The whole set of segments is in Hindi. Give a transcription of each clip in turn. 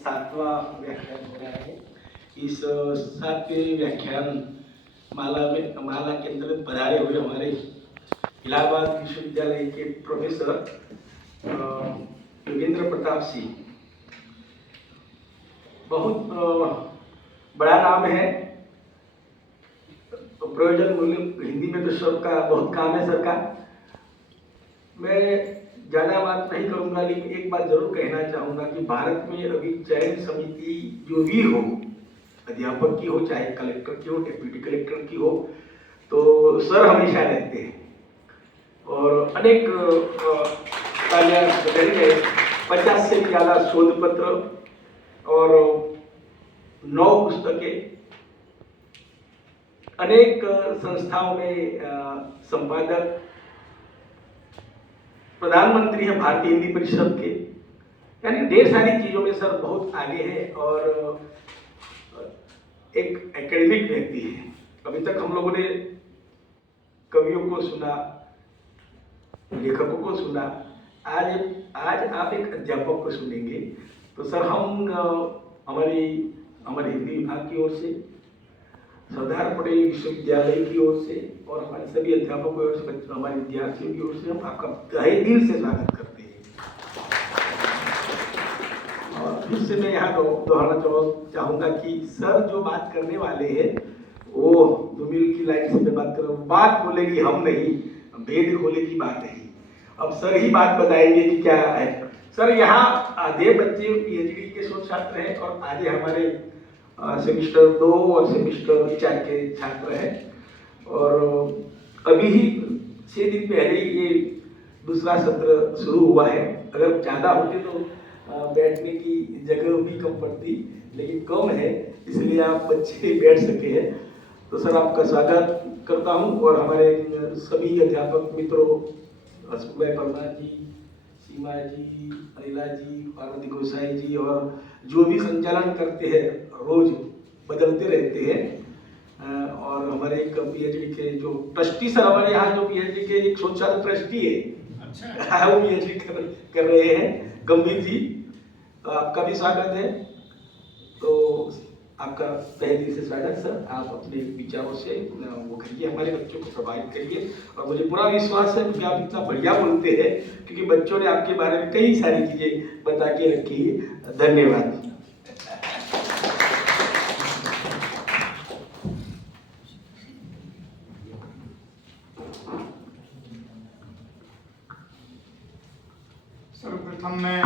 7वां व्याख्यान हो रहा है। इस 7वें व्याख्यान माला के अंतर्गत पधारे हुए हमारे इलाहाबाद विश्वविद्यालय के प्रोफेसर योगेंद्र प्रताप सिंह, बहुत बड़ा नाम है। तो प्रयोजन मूल्य हिंदी में तो शब्द का बहुत काम है सर का। मैं ज़्यादा बात नहीं करूँगा, लेकिन एक बात जरूर कहना चाहूँगा कि भारत में अभी चयन समिति जो भी हो, अध्यापक की हो, चाहे कलेक्टर की हो, डिप्टी कलेक्टर की हो, तो सर हमेशा रहते हैं और अनेक कार्य करे गए। 50 से ज़्यादा शोध पत्र और 9 पुस्तकें, अनेक संस्थाओं में संपादक, प्रधानमंत्री है भारतीय हिंदी परिषद के, यानी ढेर सारी चीज़ों में सर बहुत आगे है और एक एकेडमिक व्यक्ति है। अभी तक हम लोगों ने कवियों को सुना, लेखकों को सुना, आज आप एक अध्यापक को सुनेंगे। तो सर हम हमारे हिंदी विभाग की ओर से, सरदार पटेल विश्वविद्यालय की ओर से और हमारे सभी अध्यापकों की ओर से, हमारे विद्यार्थियों की ओर से हम आपका तहे दिल से स्वागत करते हैं। और फिर से मैं यहाँ दोहराना चाहूँगा कि सर जो बात करने वाले हैं वो 2 मील की लाइन से मैं बात कर रहा हूँ। बात बोलेगी हम नहीं, भेद खोलेगी बात नहीं। अब सर ही बात बताएंगे कि क्या है। सर यहाँ आधे बच्चे पीएचडी के शोध छात्र हैं और आधे हमारे सेमिस्टर 2 और सेमिस्टर 4 के छात्र हैं। और अभी ही 6 दिन पहले ही ये दूसरा सत्र शुरू हुआ है। अगर ज़्यादा होते तो बैठने की जगह भी कम पड़ती, लेकिन कम है इसलिए आप बच्चे बैठ सके हैं। तो सर आपका स्वागत करता हूँ और हमारे सभी अध्यापक मित्रों, सुबह परमार जी, सीमा जी, अनिला जी, पार्वती गोसाई जी और जो भी संचालन करते हैं, रोज बदलते रहते हैं। और हमारे एक पीएचडी के जो ट्रस्टी सर, हमारे यहाँ जो पीएचडी के एक शोध छात्र ट्रस्टी है, अच्छा वो पीएचडी कर रहे हैं, गंभीर जी। तो आपका भी स्वागत है। तो आपका तहे दिल से स्वागत सर। आप अपने विचारों से वो करिए, हमारे बच्चों को प्रभावित करिए। और मुझे पूरा विश्वास है कि आप इतना बढ़िया बोलते हैं क्योंकि बच्चों ने आपके बारे में कई सारी चीजें बता के रखी है। धन्यवाद। सर्वप्रथम मैं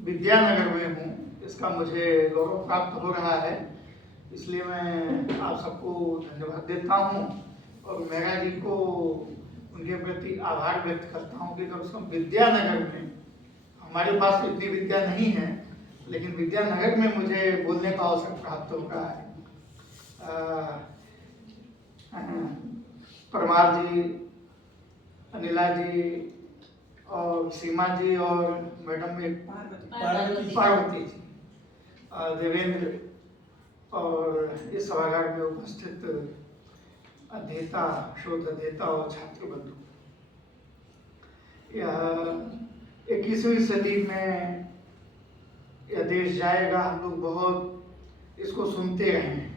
विद्यानगर में हूँ, इसका मुझे गौरव प्राप्त हो रहा है, इसलिए मैं आप सबको धन्यवाद देता हूँ और मेरा जी को उनके प्रति आभार व्यक्त करता हूँ कि कम से कम विद्यानगर में, हमारे पास तो इतनी विद्या नहीं है, लेकिन विद्यानगर में मुझे बोलने का अवसर प्राप्त हो रहा है। परमार जी, अनिला जी और सीमा जी और मैडम में पार्वती जी, देवेंद्र और इस सभागार में उपस्थित अध्येता, शोध अध्येता और छात्र बंधु, यह 21वीं सदी में यह देश जाएगा, हम लोग बहुत इसको सुनते रहे हैं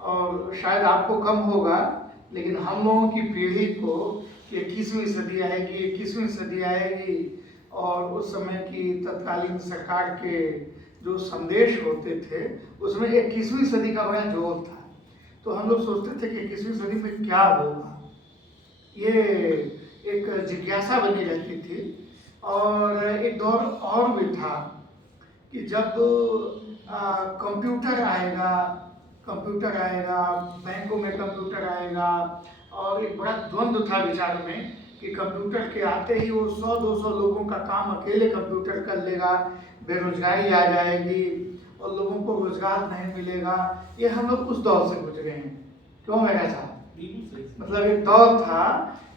और शायद आपको कम होगा, लेकिन हम लोगों की पीढ़ी को 21वीं सदी आएगी, 21वीं सदी आएगी और उस समय की तत्कालीन सरकार के जो संदेश होते थे उसमें 21वीं सदी का बड़ा जोर था। तो हम लोग सोचते थे कि 21वीं सदी में क्या होगा, ये एक जिज्ञासा बनी रहती थी। और एक दौर और भी था कि जब कंप्यूटर आएगा, बैंकों में कंप्यूटर आएगा, और एक बड़ा द्वंद्व था विचार में कि कंप्यूटर के आते ही वो 100-200 लोगों का काम अकेले कंप्यूटर कर लेगा, बेरोजगारी आ जाएगी और लोगों को रोजगार नहीं मिलेगा। ये हम लोग उस दौर से गुजरे हैं। क्यों मेरा साहब? मतलब एक दौर था,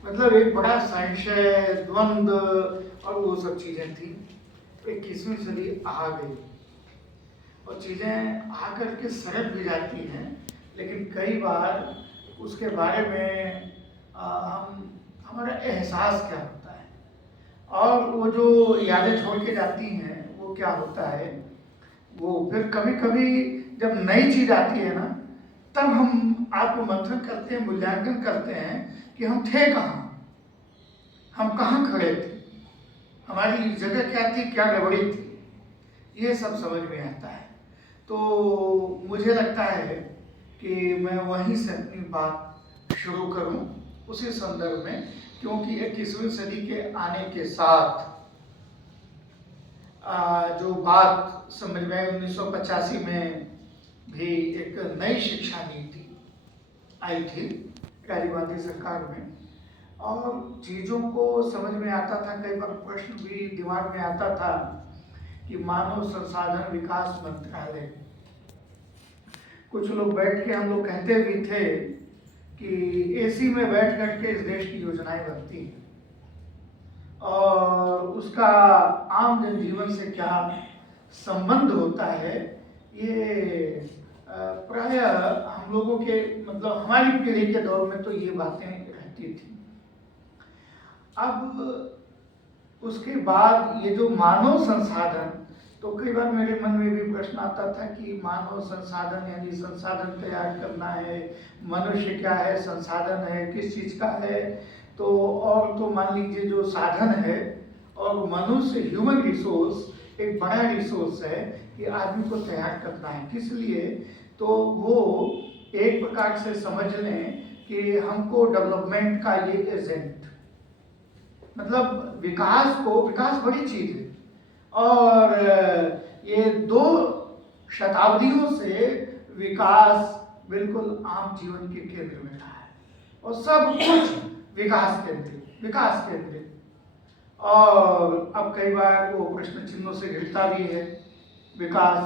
मतलब एक बड़ा संशय, द्वंद्व और वो सब चीजें थी। 21वीं सदी आ गई और चीजें आकर के सरल भी जाती हैं, लेकिन कई बार उसके बारे में हमारा एहसास क्या होता है और वो जो यादें छोड़ के जाती हैं तो क्या होता है, वो फिर कभी कभी जब नई चीज आती है ना, तब हम आत्ममंथन करते हैं, मूल्यांकन करते हैं कि हम थे कहाँ, हम कहाँ खड़े थे, हमारी जगह क्या थी, क्या गड़बड़ी थी, ये सब समझ में आता है। तो मुझे लगता है कि मैं वहीं से अपनी बात शुरू करूं, उसी संदर्भ में, क्योंकि 21वीं सदी के आने के साथ जो बात समझ में 1985 में भी एक नई शिक्षा नीति आई थी राजीव गांधी सरकार में, और चीज़ों को समझ में आता था, कई बार प्रश्न भी दिमाग में आता था कि मानव संसाधन विकास मंत्रालय, कुछ लोग बैठ के हम लोग कहते भी थे कि एसी में बैठ करके इस देश की योजनाएं बनती हैं, और उसका आम जनजीवन से क्या संबंध होता है, ये प्रायः हम लोगों के मतलब हमारी पीढ़ी के दौर में तो ये बातें रहती थी। अब उसके बाद ये जो मानव संसाधन, तो कई बार मेरे मन में भी प्रश्न आता था कि मानव संसाधन यानी संसाधन तैयार करना है, मनुष्य क्या है, संसाधन है, किस चीज़ का है, तो और तो मान लीजिए जो साधन है, और मनुष्य ह्यूमन रिसोर्स एक बड़ा रिसोर्स है कि आदमी को तैयार करना है, किस लिए, तो वो एक प्रकार से समझ लें कि हमको डेवलपमेंट का ये एजेंट, मतलब विकास बड़ी चीज है, और ये 2 शताब्दियों से विकास बिल्कुल आम जीवन के केंद्र में रहा है, और सब कुछ विकास केंद्रित, और अब कई बार वो प्रश्न चिन्हों से घिरता भी है विकास,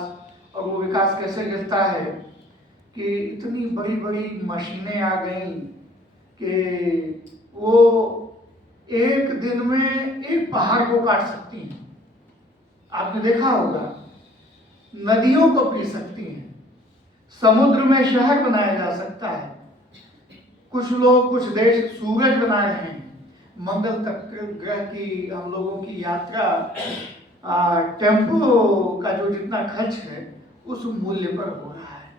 और वो विकास कैसे गिरता है कि इतनी बड़ी बड़ी मशीनें आ गई कि वो एक दिन में एक पहाड़ को काट सकती हैं, आपने देखा होगा, नदियों को पी सकती हैं, समुद्र में शहर बनाया जा सकता है, कुछ देश सूरज बना रहे हैं, मंगल तक ग्रह की हम लोगों की यात्रा टेम्पो का जो जितना खर्च है उस मूल्य पर हो रहा है।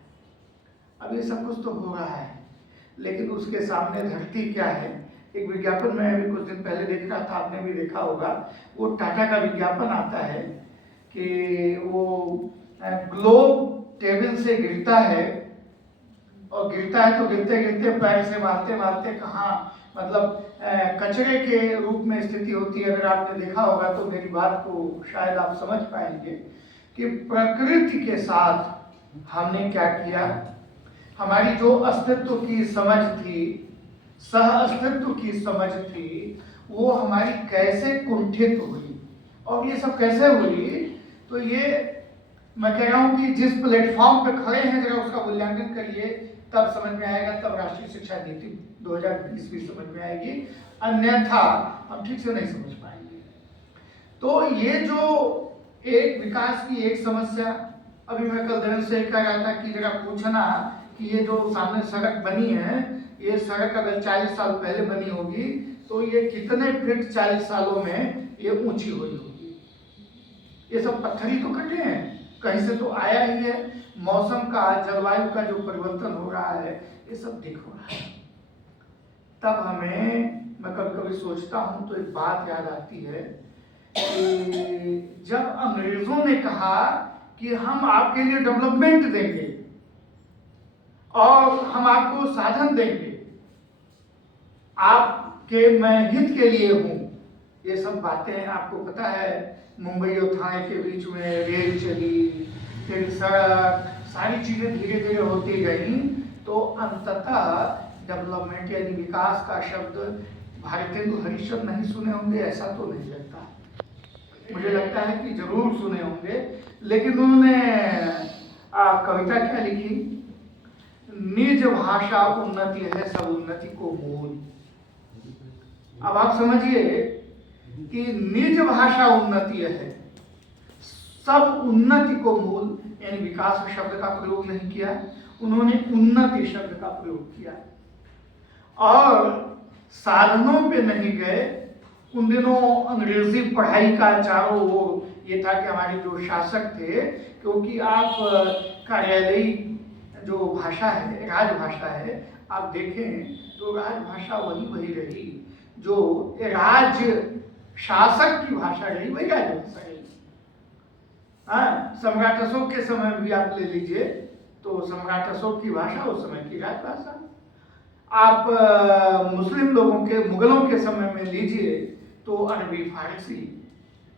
अब ये सब कुछ तो हो रहा है, लेकिन उसके सामने धरती क्या है। एक विज्ञापन मैं अभी कुछ दिन पहले देख रहा था, आपने भी देखा होगा, वो टाटा का विज्ञापन आता है कि वो ग्लोब टेबल से गिरता है, और गिरता है तो गिरते गिरते पैर से मारते मारते कहाँ मतलब कचरे के रूप में स्थिति होती है। अगर आपने देखा होगा तो मेरी बात को शायद आप समझ पाएंगे कि प्रकृति के साथ हमने क्या किया, हमारी जो अस्तित्व की समझ थी, सह अस्तित्व की समझ थी, वो हमारी कैसे कुंठित हुई। और ये सब कैसे हुई, तो ये मैं कह रहा हूँ कि जिस प्लेटफॉर्म पे खड़े हैं जरा उसका मूल्यांकन करिए, तब समझ में आएगा, तब राष्ट्रीय शिक्षा नीति 2020 भी समझ में आएगी, अन्यथा हम ठीक से नहीं समझ पाएंगे। तो ये जो एक विकास की एक समस्या, अभी मैं कल दिन से कह रहा था कि जरा पूछना कि ये जो सामने सड़क बनी है, ये सड़क अगर 40 साल पहले बनी होगी तो ये कितने फीट 40 सालों में ये ऊंची हुई होगी। ये सब पत्थर ही तो कटे हैं, कहीं से तो आया ही है। मौसम का, जलवायु का जो परिवर्तन हो रहा है, ये सब दिख रहा है। तब हमें, मैं कभी कभी सोचता हूँ तो एक बात याद आती है कि जब अंग्रेजों ने कहा कि हम आपके लिए डेवलपमेंट देंगे और हम आपको साधन देंगे, आपके मैं हित के लिए हूँ, ये सब बातें आपको पता है। मुंबई और थाने के बीच में रेल चली, फिर सड़क, सारी चीजें धीरे धीरे होती गई, तो अंततः डेवलपमेंट यानी विकास का शब्द भारतेंदु हरिश्चंद्र नहीं सुने होंगे, ऐसा तो नहीं लगता, मुझे लगता है कि जरूर सुने होंगे। लेकिन उन्होंने कविता क्या लिखी, निज भाषा उन्नति है सब उन्नति को मूल। अब आप समझिए कि निज भाषा उन्नति है, सब उन्नति को मूल, यानी विकास शब्द का प्रयोग नहीं किया, उन्होंने उन्नति शब्द का प्रयोग किया। और साधनों पे नहीं गए, उन दिनों अंग्रेजी पढ़ाई का चारों ओर ये था कि हमारे जो शासक थे, क्योंकि आप कार्यालयी जो भाषा है, राजभाषा है, आप देखें तो राजभाषा वही रही जो राज शासक की भाषा रही, वही राजभाषा रही। हाँ, सम्राट अशोक के समय भी आप ले लीजिए तो सम्राट अशोक की भाषा उस समय की राजभाषा। आप मुस्लिम लोगों के, मुगलों के समय में लीजिए तो अरबी, फारसी,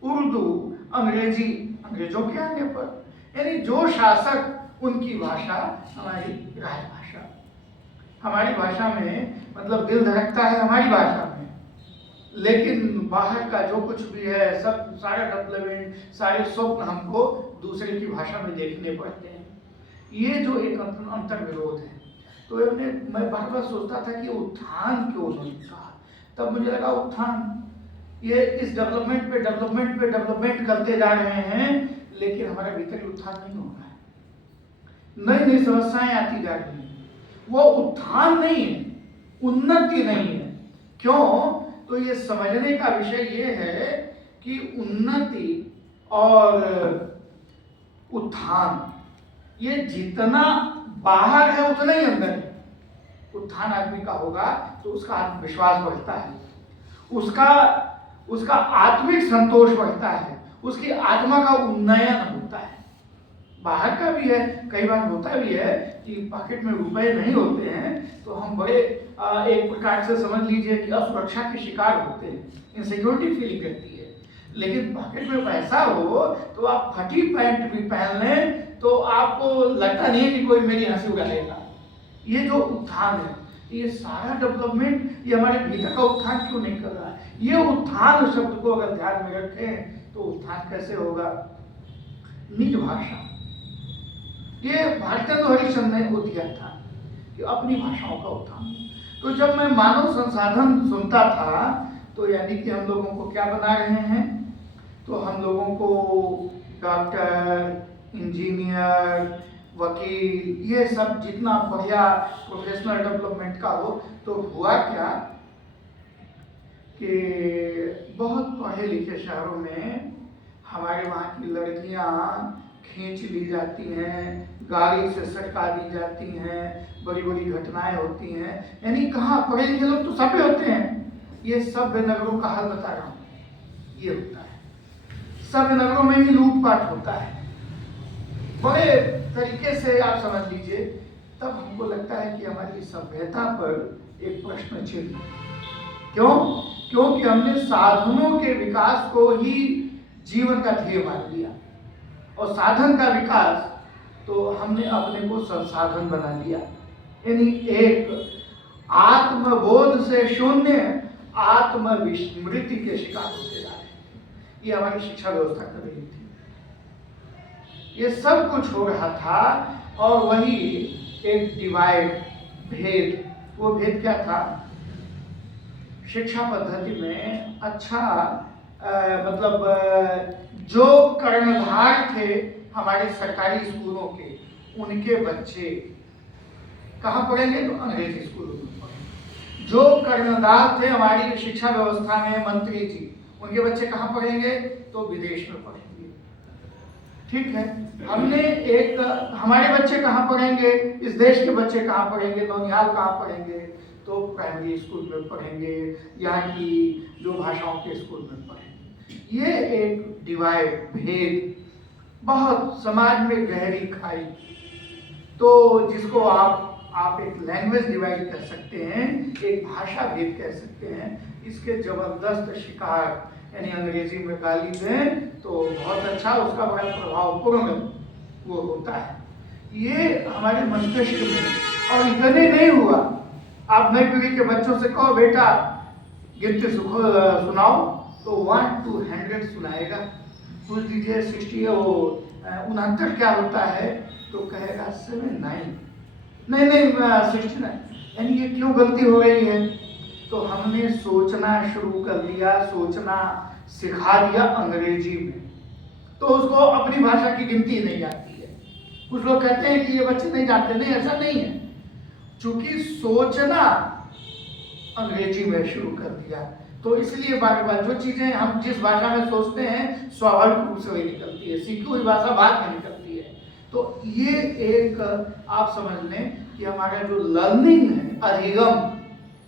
उर्दू, अंग्रेजी, अंग्रेजों के आने पर, यानी जो शासक उनकी भाषा हमारी राजभाषा। हमारी भाषा में मतलब दिल धड़कता है हमारी भाषा में, लेकिन बाहर का जो कुछ भी है सब, सारा डेवलपमेंट, सारे स्वप्न हमको दूसरे की भाषा में देखने पड़ते हैं। ये जो एक अंतर विरोध है, तो मैं बार बार सोचता था कि उत्थान क्यों नहीं कहा। तब मुझे लगा उत्थान, ये इस डेवलपमेंट पे डेवलपमेंट करते जा रहे हैं, लेकिन हमारा भीतरी उत्थान नहीं हो रहा है। नई नई समस्याएं आती जा रही हैं, वो उत्थान नहीं है, उन्नति नहीं है। क्यों? तो ये समझने का विषय ये है कि उन्नति और उत्थान, ये जितना बाहर है उतना ही अंदर है। उत्थान आदमी का होगा तो उसका आत्मविश्वास बढ़ता है, उसका आत्मिक संतोष बढ़ता है, उसकी आत्मा का उन्नयन होता है। बाहर का भी है, कई बार होता भी है कि पॉकेट में रुपए नहीं होते हैं तो हम बड़े एक प्रकार से समझ लीजिए कि असुरक्षा के शिकार होते हैं, इनसिक्योरिटी फीलिंग रहती है। लेकिन पॉकेट में पैसा हो तो आप फटी पैंट भी पहन लें तो आपको लगता नहीं है कि कोई मेरी हंसी उड़ाएगा। ये जो उत्थान है, ये सारा डेवलपमेंट, ये हमारे भीतर का उत्थान क्यों नहीं कर रहा है? ये उत्थान शब्द को अगर ध्यान में रखें तो उत्थान कैसे होगा? निज भाषा, ये भारतेंदु हरिश्चंद्र ने वो दिया था कि अपनी भाषाओं का उत्थान। तो जब मैं मानव संसाधन सुनता था तो यानी कि हम लोगों को क्या बना रहे हैं, तो हम लोगों को डॉक्टर, इंजीनियर, वकील, ये सब जितना बढ़िया प्रोफेशनल डेवलपमेंट का हो। तो हुआ क्या कि बहुत पढ़े लिखे शहरों में हमारे वहाँ की लड़कियाँ खींच ली जाती हैं, गाड़ी से सटका दी जाती हैं, बड़ी बड़ी घटनाएं होती हैं। यानी कहाँ पढ़े लिखे लोग तो सभ्य होते हैं, ये सभ्य नगरों का हाल बता रहा हूँ। ये होता है, सभ्य नगरों में ही लूटपाट होता है बड़े तरीके से, आप समझ लीजिए। तब हमको लगता है कि हमारी सभ्यता पर एक प्रश्न चिन्ह। क्यों? क्योंकि हमने साधनों के विकास को ही जीवन का ध्येय मान लिया, और साधन का विकास तो हमने अपने को संसाधन बना लिया। यानी एक आत्मबोध से शून्य आत्मविस्मृति के शिकार होते जा रहे हैं। ये हमारी शिक्षा व्यवस्था कर रही थी, ये सब कुछ हो रहा था। और वही एक डिवाइड, भेद, वो भेद क्या था? शिक्षा पद्धति में अच्छा मतलब जो कर्णधार थे हमारे सरकारी स्कूलों के, उनके बच्चे कहाँ पढ़ेंगे? तो अंग्रेजी स्कूलों में पढ़ेंगे। जो कर्णधार थे हमारी शिक्षा व्यवस्था में, मंत्री जी, उनके बच्चे कहाँ पढ़ेंगे? तो विदेश में पढ़ेंगे। ठीक है, हमने एक, हमारे बच्चे कहाँ पढ़ेंगे? इस देश के बच्चे कहाँ पढ़ेंगे? नौनिहाल कहाँ पढ़ेंगे? तो प्राइमरी स्कूल में पढ़ेंगे, यहाँ की जो भाषाओं के स्कूल में पढ़ेंगे। ये एक डिवाइड, भेद, बहुत समाज में गहरी खाई, तो जिसको आप एक लैंग्वेज डिवाइड कह सकते हैं, एक भाषा भेद कह सकते हैं। इसके जबरदस्त शिकार, यानी अंग्रेजी में गाली दें तो बहुत अच्छा, उसका बड़ा प्रभावपूर्ण वो होता है। ये हमारे मस्तिष्क में, और इतने नहीं हुआ, आप नई पीढ़ी के बच्चों से कहो बेटा गिनती सुनाओ तो 1 to 100 सुनाएगा। पूछ दीजिए 60 69 क्या होता है तो कहेगा 79, नहीं 69। यानी ये क्यों गलती हो गई है? तो हमने सोचना शुरू कर दिया, सोचना सिखा दिया अंग्रेजी में, तो उसको अपनी भाषा की गिनती नहीं आती है। कुछ लोग कहते हैं कि ये बच्चे नहीं जानते, नहीं, ऐसा नहीं है। चूंकि सोचना अंग्रेजी में शुरू कर दिया, तो इसलिए बार बार जो चीजें हम जिस भाषा में सोचते हैं स्वाभाविक रूप से वही निकलती है, सीखी हुई भाषा बाद में निकलती है। तो ये एक आप समझ लें कि हमारा जो लर्निंग है, अधिगम,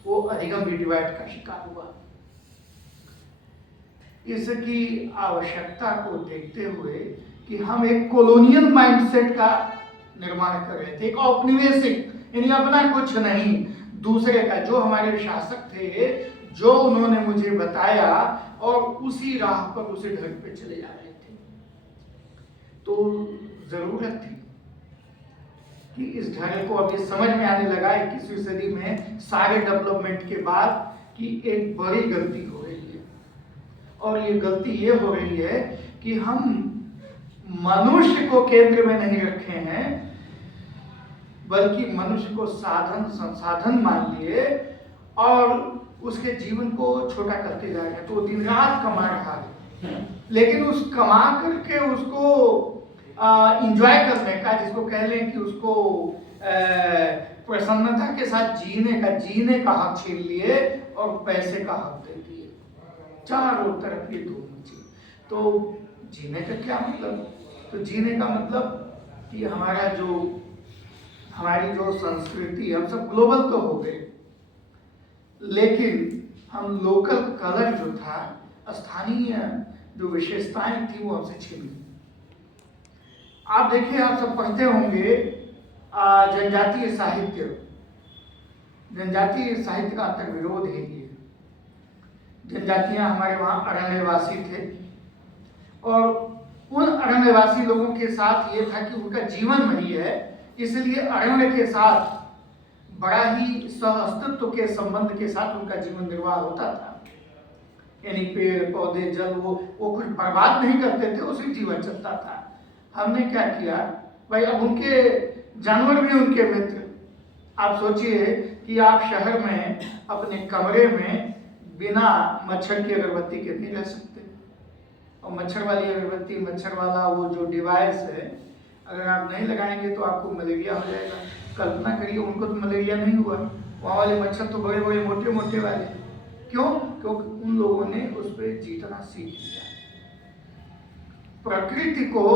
वो अधिगम भी डिवाइड का शिकार हुआ। इसकी आवश्यकता को देखते हुए कि हम एक कॉलोनियल माइंडसेट का निर्माण कर रहे थे, एक औपनिवेशिक, यानी अपना कुछ नहीं दूसरे का, जो हमारे शासक थे, जो उन्होंने मुझे बताया और उसी राह पर उसी ढंग पे चले जा रहे थे। तो जरूरत थी कि इस ढंग को अब ये समझ में आने लगा 21वीं सदी में सारे डेवलपमेंट के बाद कि एक बड़ी गलती हो रही है, और ये गलती ये हो रही है कि हम मनुष्य को केंद्र में नहीं रखे हैं, बल्कि मनुष्य को साधन संसाधन मान लिए और उसके जीवन को छोटा करते जा रहे हैं। तो दिन रात कमा रहा है, लेकिन उस कमा करके उसको इंजॉय करने का, जिसको कह लें कि उसको प्रसन्नता के साथ जीने का हक छीन लिए और पैसे का हक दे दिए। चारों तरफ ये धूम मची। तो जीने का क्या मतलब? तो जीने का मतलब कि हमारी जो संस्कृति, हम सब ग्लोबल तो हो गए, लेकिन हम लोकल कलर जो था, स्थानीय जो विशेषताएं थी, वो हमसे छिन गई। आप देखिए, आप सब पढ़ते होंगे जनजातीय साहित्य। जनजातीय साहित्य का अंतर्विरोध है ये। जनजातियां हमारे वहाँ अरण्यवासी थे, और उन अरण्यवासी लोगों के साथ ये था कि उनका जीवन वही है, इसलिए अरण्य के साथ बड़ा ही सह-अस्तित्व के संबंध के साथ उनका जीवन निर्वाह होता था। यानी पेड़ पौधे जल वो कुछ बर्बाद नहीं करते थे, उसी जीवन चलता था। हमने क्या किया भाई, अब उनके जानवर भी उनके मित्र। आप सोचिए कि आप शहर में अपने कमरे में बिना मच्छर की अगरबत्ती के नहीं रह सकते, और मच्छर वाली अगरबत्ती, मच्छर वाला वो जो डिवाइस है, अगर आप नहीं लगाएंगे तो आपको मलेरिया हो जाएगा। कल्पना करिए, उनको तो मलेरिया नहीं हुआ, वहाँ वाले मच्छर तो बड़े बड़े मोटे मोटे वाले। क्यों? क्योंकि उन लोगों ने उस पर जीतना सीख लिया। प्रकृति को,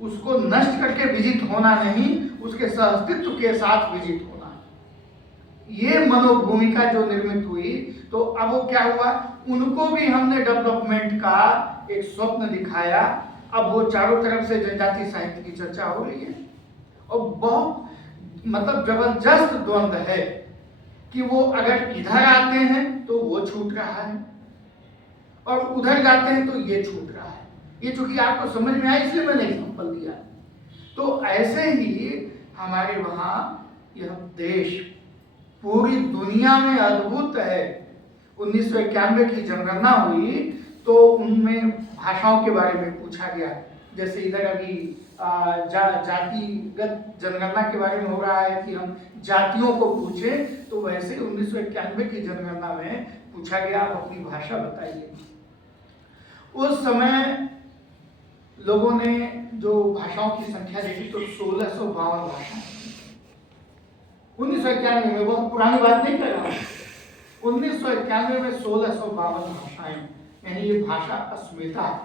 उसको नष्ट करके विजित होना नहीं, उसके सहअस्तित्व के साथ विजित होना। ये मनोभूमिका जो निर्मित हुई, तो अब वो क्या हुआ, उनको भी हमने डेवलपमेंट का एक स्वप्न दिखाया। अब वो चारों तरफ से जनजातीय साहित्य की चर्चा हो रही है, और बहुत मतलब जबरदस्त द्वंद्व है कि वो अगर इधर आते हैं तो वो छूट रहा है, और उधर जाते हैं तो ये छूट रहा है। ये चूंकि आपको समझ में आया इसलिए मैंने एग्जाम्पल दिया। तो ऐसे ही हमारे वहाँ यह देश पूरी दुनिया में अद्भुत है। 1991 की जनगणना हुई तो उनमें भाषाओं के बारे में पूछा गया। जैसे इधर अभी जातिगत जनगणना के बारे में हो रहा है कि हम जातियों को पूछें, तो वैसे 1991 की जनगणना में पूछा गया, आप अपनी भाषा बताइए। उस समय लोगों ने जो भाषाओं की संख्या देखी तो 1652 भाषाएं। 1991 में, बहुत पुरानी बात नहीं कर रहा हूं, 1991 में 1652 भाषाएं, यानी ये भाषा अस्मिता है,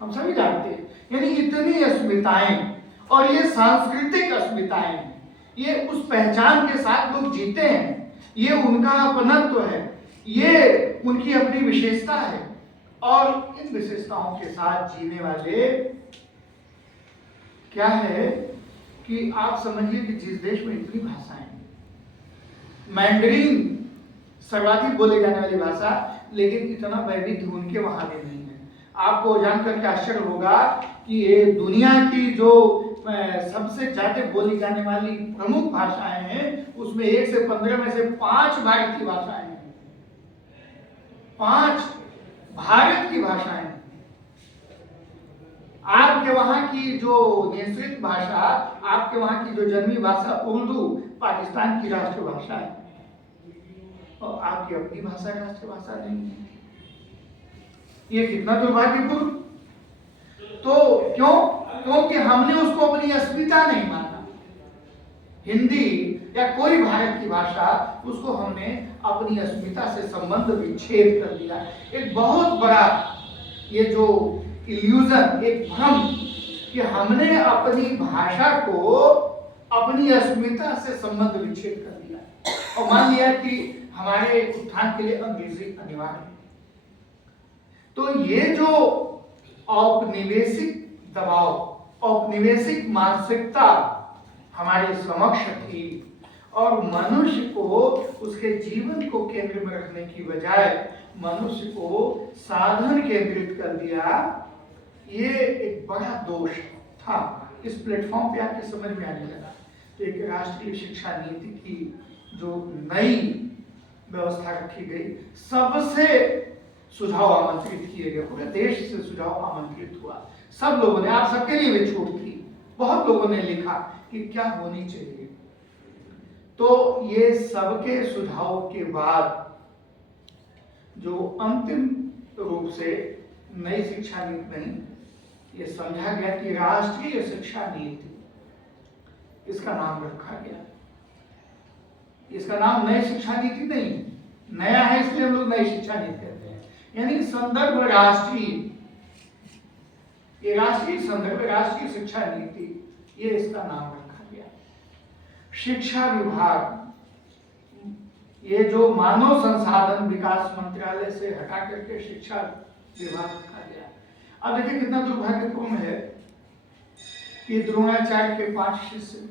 हम सभी जानते हैं। यानी इतनी अस्मिताएं, और ये सांस्कृतिक अस्मिताएं, ये उस पहचान के साथ लोग जीते हैं, ये उनका अपनत्व है, ये उनकी अपनी विशेषता है। और इन विशेषताओं के साथ जीने वाले क्या है कि आप समझिए कि जिस देश में इतनी भाषाएं, मैंडरीन सर्वाधिक बोले जाने वाली भाषा, लेकिन इतना वैविध्य उनके वहां भी नहीं है। आपको जानकर के आश्चर्य होगा कि ये दुनिया की जो सबसे ज्यादा बोली जाने वाली प्रमुख भाषाएं हैं, उसमें 1 से 15 में से 5 भारतीय भाषाएं हैं। 5 भारत की भाषाएं। आपके वहां की जो नियंत्रित भाषा, आपके वहां की जो जन्मी भाषा उर्दू पाकिस्तान की राष्ट्रभाषा है, और आपकी अपनी भाषा राष्ट्रभाषा नहीं है। ये कितना दुर्भाग्यपूर्ण। तो क्यों? क्योंकि हमने उसको अपनी अस्मिता नहीं माना। हिंदी या कोई भारत की भाषा, उसको हमने अपनी अस्मिता से संबंध विच्छेद कर दिया। एक बहुत बड़ा ये जो इल्यूजन, एक भ्रम कि हमने अपनी भाषा को अपनी अस्मिता से संबंध विच्छेद कर दिया और मान लिया कि हमारे उत्थान के लिए अंग्रेजी अनिवार्य है। तो ये जो औपनिवेशिक दबाव, औपनिवेशिक मानसिकता हमारे समक्ष थी और मनुष्य को उसके जीवन को केंद्र में रखने की बजाय मनुष्य को साधन केंद्रित कर दिया, ये एक बड़ा दोष था। इस प्लेटफॉर्म पे आपके समझ में आने लगा। तो एक राष्ट्रीय शिक्षा नीति की जो नई व्यवस्था रखी गई, सबसे सुझाव आमंत्रित किए गए, पूरे देश से सुझाव आमंत्रित हुआ। सब लोगों ने, आप सबके लिए भी छूट थी, बहुत लोगों ने लिखा कि क्या होनी चाहिए। तो ये सबके सुझाव के बाद जो अंतिम रूप से नई शिक्षा नीति नहीं, ये समझा गया कि राष्ट्रीय शिक्षा नीति, इसका नाम रखा गया। इसका नाम नई शिक्षा नीति नहीं, नया है इसलिए हम लोग नई शिक्षा नीति कहते हैं। यानी संदर्भ राष्ट्रीय, ये राष्ट्रीय संदर्भ, राष्ट्रीय शिक्षा नीति, ये इसका नाम रखा गया। शिक्षा विभाग, ये जो मानव संसाधन विकास मंत्रालय से हटा करके शिक्षा विभाग रखा गया। अब देखिए कितना दुर्भाग्यपूर्ण है कि द्रोणाचार्य के 5 शिष्य,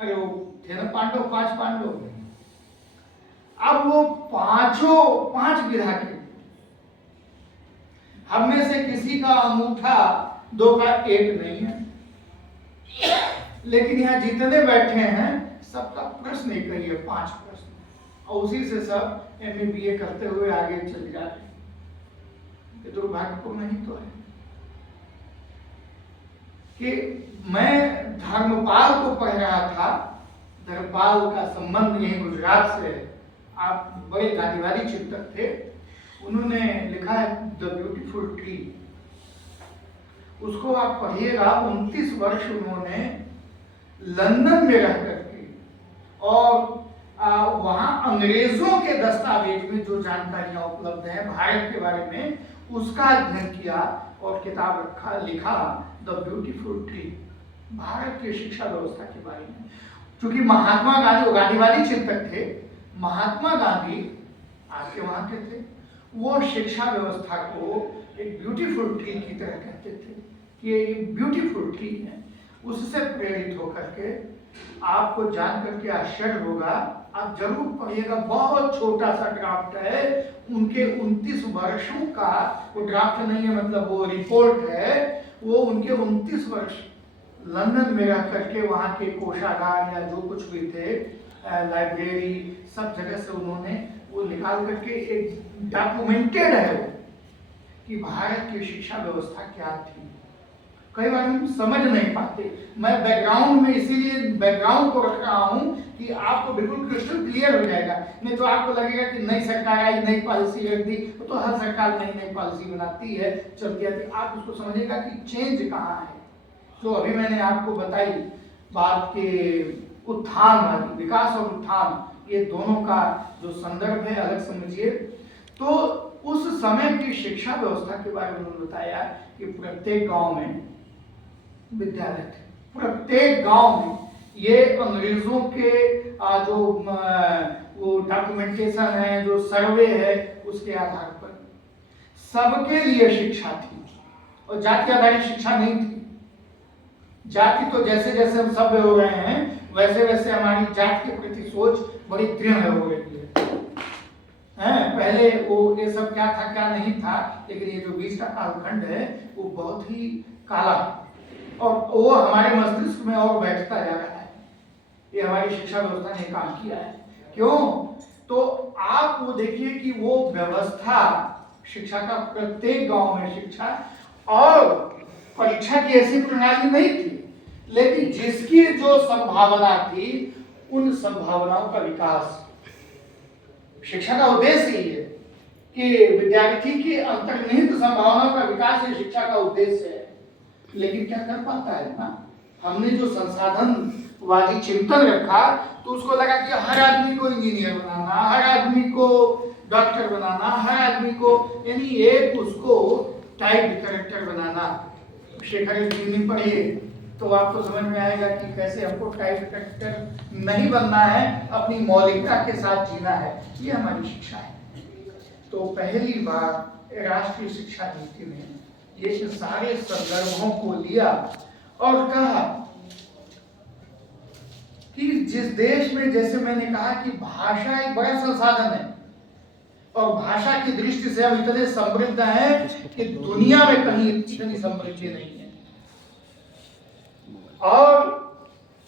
अरे वो थे ना पांडव, 5 पांडव, अब वो पांचों 5 विधा के, हम में से किसी का अंगूठा 2 का 1 नहीं है, लेकिन यहाँ जितने बैठे हैं सबका प्रश्न एक ही है, 5 प्रश्न, और उसी से सब MA BA करते हुए आगे चल जा रहे हैं। ये दुर्भाग्यपूर्ण नहीं तो है कि मैं धर्मपाल को पढ़ रहा था। धर्मपाल का संबंध यही गुजरात से है, आप बड़े गांधीवादी चिंतक थे। उन्होंने लिखा है द ब्यूटीफुल ट्री, उसको आप पढ़िएगा। 29 वर्ष उन्होंने लंदन में रह करके और वहां अंग्रेजों के दस्तावेज में जो जानकारियां उपलब्ध हैं भारत के बारे में, उसका अध्ययन किया और किताब लिखा द ब्यूटीफुल ट्री, भारत की शिक्षा व्यवस्था के बारे में। क्योंकि महात्मा गांधी गांधीवादी चिंतक थे, महात्मा गांधी आपके वहां के थे, वो शिक्षा व्यवस्था को एक ब्यूटीफुल ट्री की तरह कहते थे कि ये ब्यूटीफुल ट्री है। उससे प्रेरित होकर के आपको जान करके आश्चर्य होगा, आप जरूर पढ़िएगा। बहुत छोटा सा ड्राफ्ट है, उनके 29 वर्षों का, वो ड्राफ्ट नहीं है, मतलब वो रिपोर्ट है। वो उनके 29 वर्ष लंदन में रह करके वहाँ के कोषागार या जो कुछ भी थे, लाइब्रेरी, सब जगह से उन्होंने वो निकाल करके एक डॉक्यूमेंटेड है वो कि भारत की शिक्षा व्यवस्था क्या थी। कई बार हम समझ नहीं पाते। मैं बैकग्राउंड में इसीलिए बैकग्राउंड को रख रहा हूँ कि आपको बिल्कुल क्रिस्टल क्लियर हो जाएगा। नहीं तो आपको लगेगा कि नई सरकार आई, नई पॉलिसी रख दी, तो हर सरकार नई नई पॉलिसी बनाती है, चलती आती। आप उसको समझिएगा कि चेंज कहाँ है। तो अभी मैंने आपको बताई बात के उत्थान वाली, विकास और उत्थान, ये दोनों का जो संदर्भ है अलग समझिए। तो उस समय की शिक्षा व्यवस्था के बारे में उन्होंने बताया कि प्रत्येक गांव में विद्यालय थे, प्रत्येक गांव में। ये अंग्रेजों के जो वो डॉक्यूमेंटेशन है, जो सर्वे है, उसके आधार पर सबके लिए शिक्षा थी और जाति आधारित शिक्षा नहीं थी। जाति तो जैसे जैसे हम सभ्य हो रहे हैं वैसे वैसे हमारी जाति के प्रति सोच बड़ी दृढ़ हो रही है। पहले वो ये सब क्या था क्या नहीं था, लेकिन ये जो बीच का कालखंड है वो बहुत ही काला है और वो हमारे मस्तिष्क में और बैठता जा रहा है। ये हमारी शिक्षा व्यवस्था ने काम किया है। क्यों? तो आप वो देखिए कि वो व्यवस्था शिक्षा का, प्रत्येक गांव में शिक्षा, और परीक्षा की ऐसी प्रणाली नहीं थी, लेकिन जिसकी जो संभावना थी उन संभावनाओं का विकास। शिक्षा का उद्देश्य ही है कि विद्यार्थी की अंतर्निहित संभावनाओं का विकास ही शिक्षा का उद्देश्य है। लेकिन क्या कर पाता है ना, हमने जो संसाधन वादी चिंतन रखा तो उसको लगा कि हर आदमी को इंजीनियर बनाना, हर आदमी को डॉक्टर बनाना, हर आदमी को, यानी एक उसको टाइप करेक्टर बनाना। शेखर जी पढ़िए तो आपको समझ में आएगा कि कैसे हमको टाइप करेक्टर नहीं बनना है, अपनी मौलिकता के साथ जीना है। ये हमारी शिक्षा है। तो पहली बार राष्ट्रीय शिक्षा नीति में ये सारे संदर्भों को लिया और कहा कि जिस देश में, जैसे मैंने कहा कि भाषा एक बड़ा संसाधन है और भाषा की दृष्टि से हम इतने समृद्ध हैं कि दुनिया में कहीं इतनी समृद्धि नहीं है। और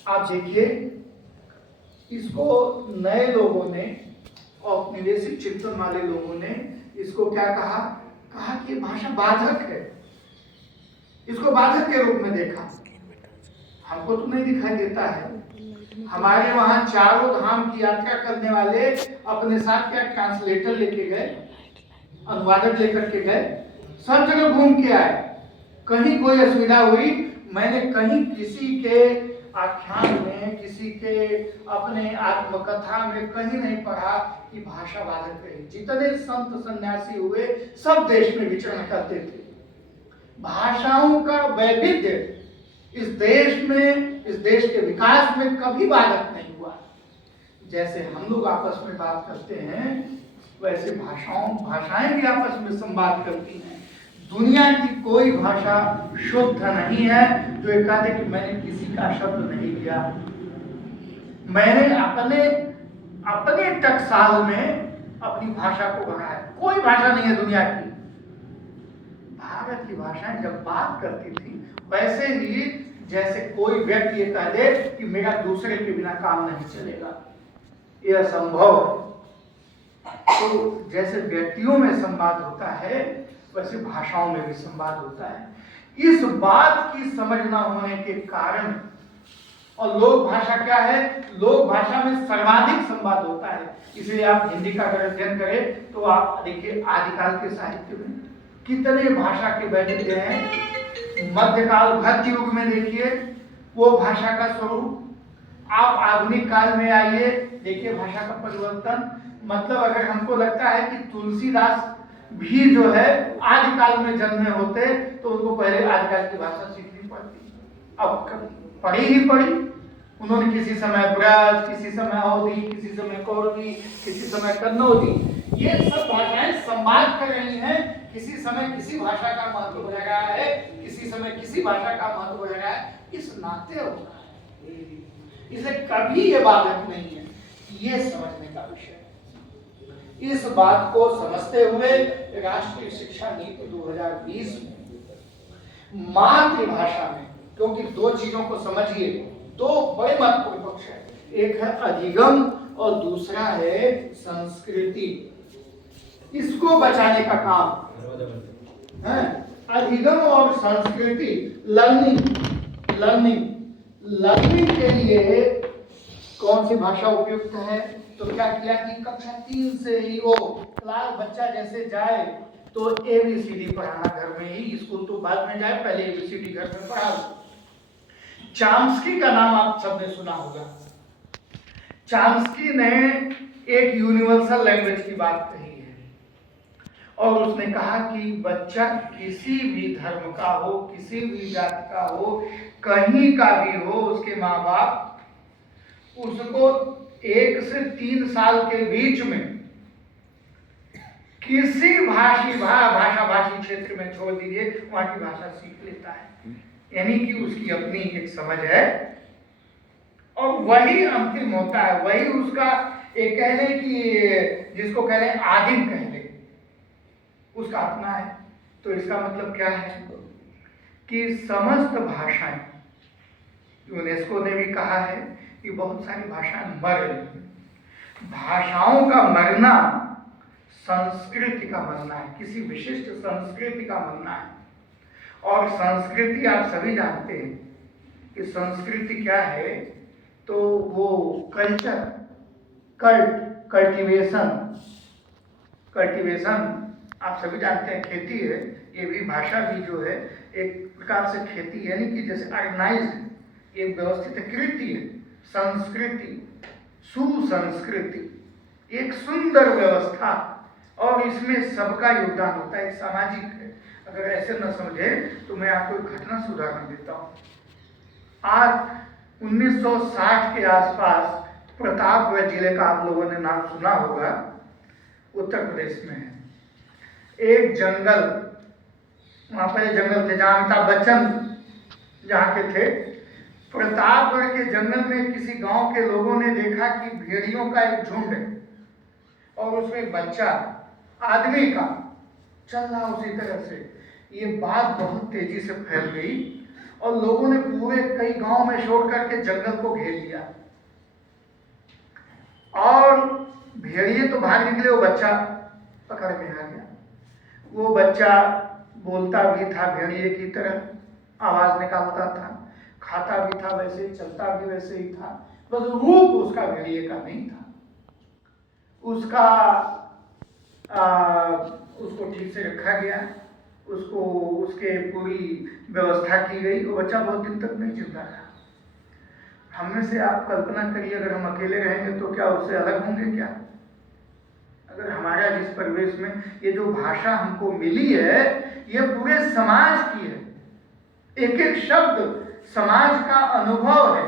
आप देखिए इसको नए लोगों ने, औपनिवेशिक चिंतन वाले लोगों ने इसको क्या कहा कि भाषा बाधक है, इसको बाधक के रूप में देखा। हमको तो नहीं दिखाई देता है। हमारे वहां चारों धाम की यात्रा करने वाले अपने साथ क्या ट्रांसलेटर लेके गए, अनुवादक लेकर के गए, सब जगह घूम के आए, कहीं कोई असुविधा हुई। मैंने कहीं किसी के आख्यान में, किसी के अपने आत्मकथा में कहीं नहीं पढ़ा कि भाषा बाधक रही। जितने संत सन्यासी हुए सब देश में विचरण करते थे। भाषाओं का वैविध्य इस देश में, इस देश के विकास में कभी बाधक नहीं हुआ। जैसे हम लोग आपस में बात करते हैं वैसे भाषाएं भी आपस में संवाद करती हैं। दुनिया की कोई भाषा शुद्ध नहीं है जो एक कहते कि मैंने किसी का शब्द नहीं लिया। मैंने अपने टकसाल में अपनी भाषा को बढ़ाया। कोई भाषा नहीं है दुनिया की। भारत की भाषाएं जब बात करती थी वैसे ही जैसे कोई व्यक्ति ये कह दे कि मेरा दूसरे के बिना काम नहीं चलेगा, ये असंभव है। तो जैसे व्यक्तियों में संवाद होता है वैसे भाषाओं में भी संवाद होता है। इस बात की समझ न होने के कारण, और लोक भाषा क्या है, लोक भाषा में सर्वाधिक संवाद होता है। इसलिए आप हिंदी का अगर अध्ययन करें तो आप देखिए आदिकाल के साहित्य में कितने भाषा के वैविध्य हैं। मध्यकाल भक्ति युग में देखिए वो भाषा का स्वरूप। आप आधुनिक काल में आइए, देखिए भाषा का परिवर्तन। मतलब अगर हमको लगता है कि तुलसीदास भी जो है आदिकाल में जन्मे होते तो उनको पहले आदिकाल की भाषा सीखनी पड़ती। अब पढ़ी ही पढ़ी। उन्होंने किसी समय ब्रज, किसी समय अवधी, किसी समय कौरवी, किसी समय कन्नौजी, ये सब भाषाएं संवाद कर रही हैं। किसी समय किसी भाषा का महत्व हो रहा है, किसी समय किसी भाषा का महत्व हो रहा है। इस नाते हो रहा है, इसे कभी ये बाधक नहीं है। ये समझने का विषय है। इस बात को समझते हुए राष्ट्रीय शिक्षा नीति 2020 में मातृभाषा में, क्योंकि दो चीजों को समझिए, दो बड़े महत्वपूर्ण पक्ष है। एक है अधिगम और दूसरा है संस्कृति। इसको बचाने का काम है। अधिगम और संस्कृति, लर्निंग के लिए कौन सी भाषा उपयुक्त है? तो क्या किया कि कक्षा 3 से ही वो क्लास बच्चा जैसे जाए तो ABCD पढ़ाना घर में ही, स्कूल तो बाद में जाए, पहले ABCD घर में पढ़ा दो। चाम्स्की का नाम आप सबने सुना होगा। चाम्स्की ने एक यूनिवर्सल लैंग्वेज की बात कही है और उसने कहा कि बच्चा किसी भी धर्म का हो, किसी भी जाति का हो, कहीं का भी हो, उसके माँ बाप उसको 1 से 3 साल के बीच में किसी भाषाभाषी क्षेत्र में छोड़ दीजिए, वहां की भाषा सीख लेता है। यानी कि उसकी अपनी एक समझ है और वही अंतिम होता है। वही उसका एक कह लें कि जिसको कह लें आदिम कह लें, उसका अपना है। तो इसका मतलब क्या है कि समस्त भाषाएं, यूनेस्को ने भी कहा है कि बहुत सारी भाषाएं मर रही हैं। भाषाओं का मरना संस्कृति का मरना है, किसी विशिष्ट संस्कृति का मरना है। और संस्कृति आप सभी जानते हैं कि संस्कृति क्या है, तो वो कल्चर, कल्टीवेशन आप सभी जानते हैं, खेती है। ये भी भाषा भी जो है एक प्रकार से खेती, यानी कि जैसे ऑर्गेनाइज्ड, एक व्यवस्थित कृति है। संस्कृति, सुसंस्कृति, एक सुंदर व्यवस्था, और इसमें सबका योगदान होता है, सामाजिक है। अगर ऐसे न समझे तो मैं आपको एक घटना से उदाहरण देता हूँ। आज 1960 के आसपास प्रतापगढ़ जिले का आप लोगों ने नाम सुना होगा, उत्तर प्रदेश में है। एक जंगल, वहाँ पर एक जंगल थे जहाँ अमिताभ बच्चन जहाँ के थे। प्रतापगढ़ के जंगल में किसी गांव के लोगों ने देखा कि भेड़ियों का एक झुंड है और उसमें एक बच्चा आदमी का चल रहा उसी तरह से। ये बात बहुत तेजी से फैल गई और लोगों ने पूरे कई गांव में शोर करके जंगल को घेर लिया और भेड़िए तो भाग निकले, वो बच्चा पकड़ में आ गया। वो बच्चा बोलता भी था भेड़िए की तरह, आवाज निकालता था, खाता भी था वैसे ही, चलता भी वैसे ही था, बस रूप उसका भेड़िए का नहीं था। उसका उसको ठीक से रखा गया, उसको उसके पूरी व्यवस्था की गई। वो बच्चा बहुत दिन तक नहीं जिंदा रहा। हम में से आप कल्पना करिए, अगर हम अकेले रहेंगे तो क्या उससे अलग होंगे क्या? अगर हमारा जिस परिवेश में ये जो भाषा हमको मिली है, ये पूरे समाज की है, एक एक शब्द समाज का अनुभव है।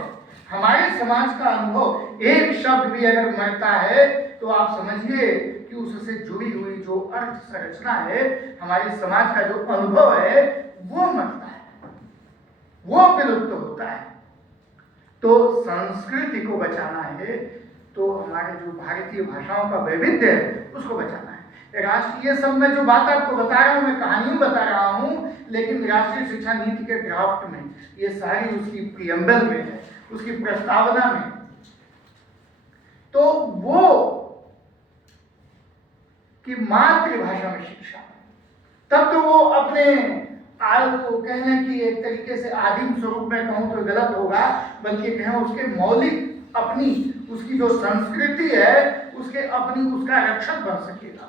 हमारे समाज का अनुभव, एक शब्द भी अगर मरता है तो आप समझिए कि उससे जुड़ी हुई जो अर्थ संरचना है, हमारे समाज का जो अनुभव है, वो मरता है, वो विलुप्त होता है। तो संस्कृति को बचाना है तो हमारे जो भारतीय भाषाओं का वैविध्य है उसको बचाना है। राष्ट्रीय, सब मैं जो बात आपको बता रहा हूँ, मैं कहानियों बता रहा हूँ, लेकिन राष्ट्रीय शिक्षा नीति के ड्राफ्ट में ये सारी उसकी प्रियम्बल में है, उसकी प्रस्तावना में। तो वो कि मातृभाषा में शिक्षा, तब तो वो अपने कह लें कि एक तरीके से आदिम स्वरूप में कहूँ तो गलत होगा, बल्कि कहें उसके मौलिक अपनी उसकी जो संस्कृति है उसके अपनी उसका रक्षक बन सकेगा।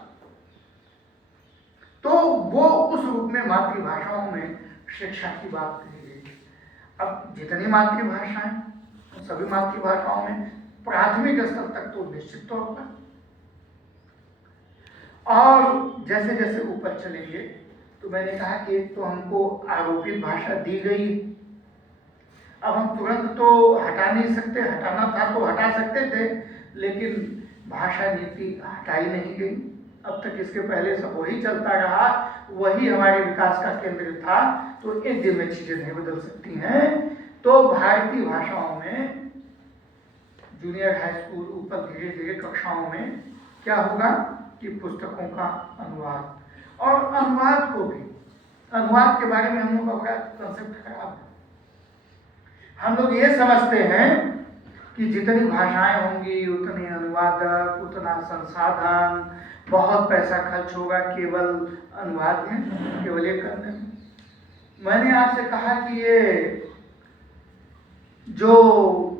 तो वो उस रूप में मातृभाषाओं में शिक्षा की बात कही गई। अब जितनी मातृभाषाएं, सभी मातृभाषाओं में प्राथमिक स्तर तक तो निश्चित तौर पर, और जैसे जैसे ऊपर चलेंगे तो मैंने कहा कि एक तो हमको आरोपित भाषा दी गई। अब हम तुरंत तो हटा नहीं सकते, हटाना था तो हटा सकते थे, लेकिन भाषा नीति हटाई नहीं गई। अब तक इसके पहले सब वही चलता रहा, वही हमारे विकास का केंद्र था, तो एक दिन में चीजें नहीं बदल सकती हैं। तो भारतीय भाषाओं में जूनियर हाई स्कूल ऊपर धीरे धीरे कक्षाओं में क्या होगा कि पुस्तकों का अनुवाद, और अनुवाद को भी, अनुवाद के बारे में हम लोग का बड़ा कंसेप्ट खराब है। हम लोग ये समझते हैं कि जितनी भाषाएं होंगी उतनी अनुवादक, उतना संसाधन, बहुत पैसा खर्च होगा केवल अनुवाद में, केवल ये करने में। मैंने आपसे कहा कि ये जो